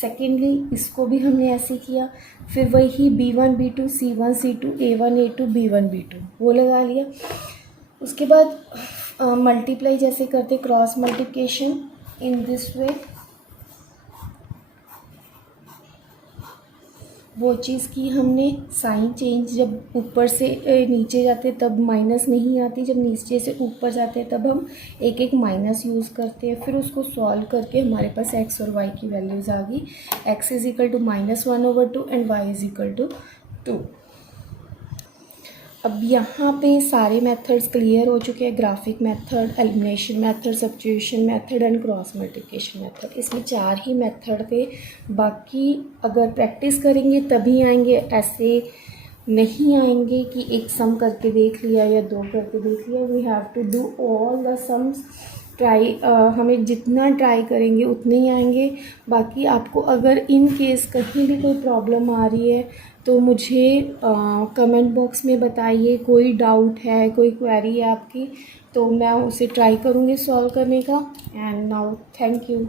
Secondly इसको भी हमने ऐसे किया, फिर वही b1 b2 c1 c2 a1 a2 b1 b2 वो लगा लिया। उसके बाद मल्टीप्लाई जैसे करते cross multiplication in this way, वो चीज़ की हमने। साइन चेंज जब ऊपर से नीचे जाते तब माइनस नहीं आती, जब नीचे से ऊपर जाते हैं तब हम एक एक माइनस यूज़ करते हैं। फिर उसको सॉल्व करके हमारे पास x और y की वैल्यूज़ आ गई। x is equal to -1/2 and y is equal to 2। अब यहाँ पे सारे मेथड्स क्लियर हो चुके हैं, graphic method, elimination method, substitution method and cross multiplication method. इसमें 4 ही मेथड थे, बाकी अगर प्रैक्टिस करेंगे तभी आएंगे, ऐसे नहीं आएंगे कि एक सम करके देख लिया या 2 करके देख लिया। We have to do all the sums, try हमें जितना ट्राई करेंगे उतने ही आएंगे। बाकी आपको अगर इन केस कहीं भी कोई प्रॉब्लम आ रही है तो मुझे कमेंट बॉक्स में बताइए, कोई डाउट है, कोई क्वेरी है आपकी, तो मैं उसे ट्राई करूँगी सॉल्व करने का। And now thank you.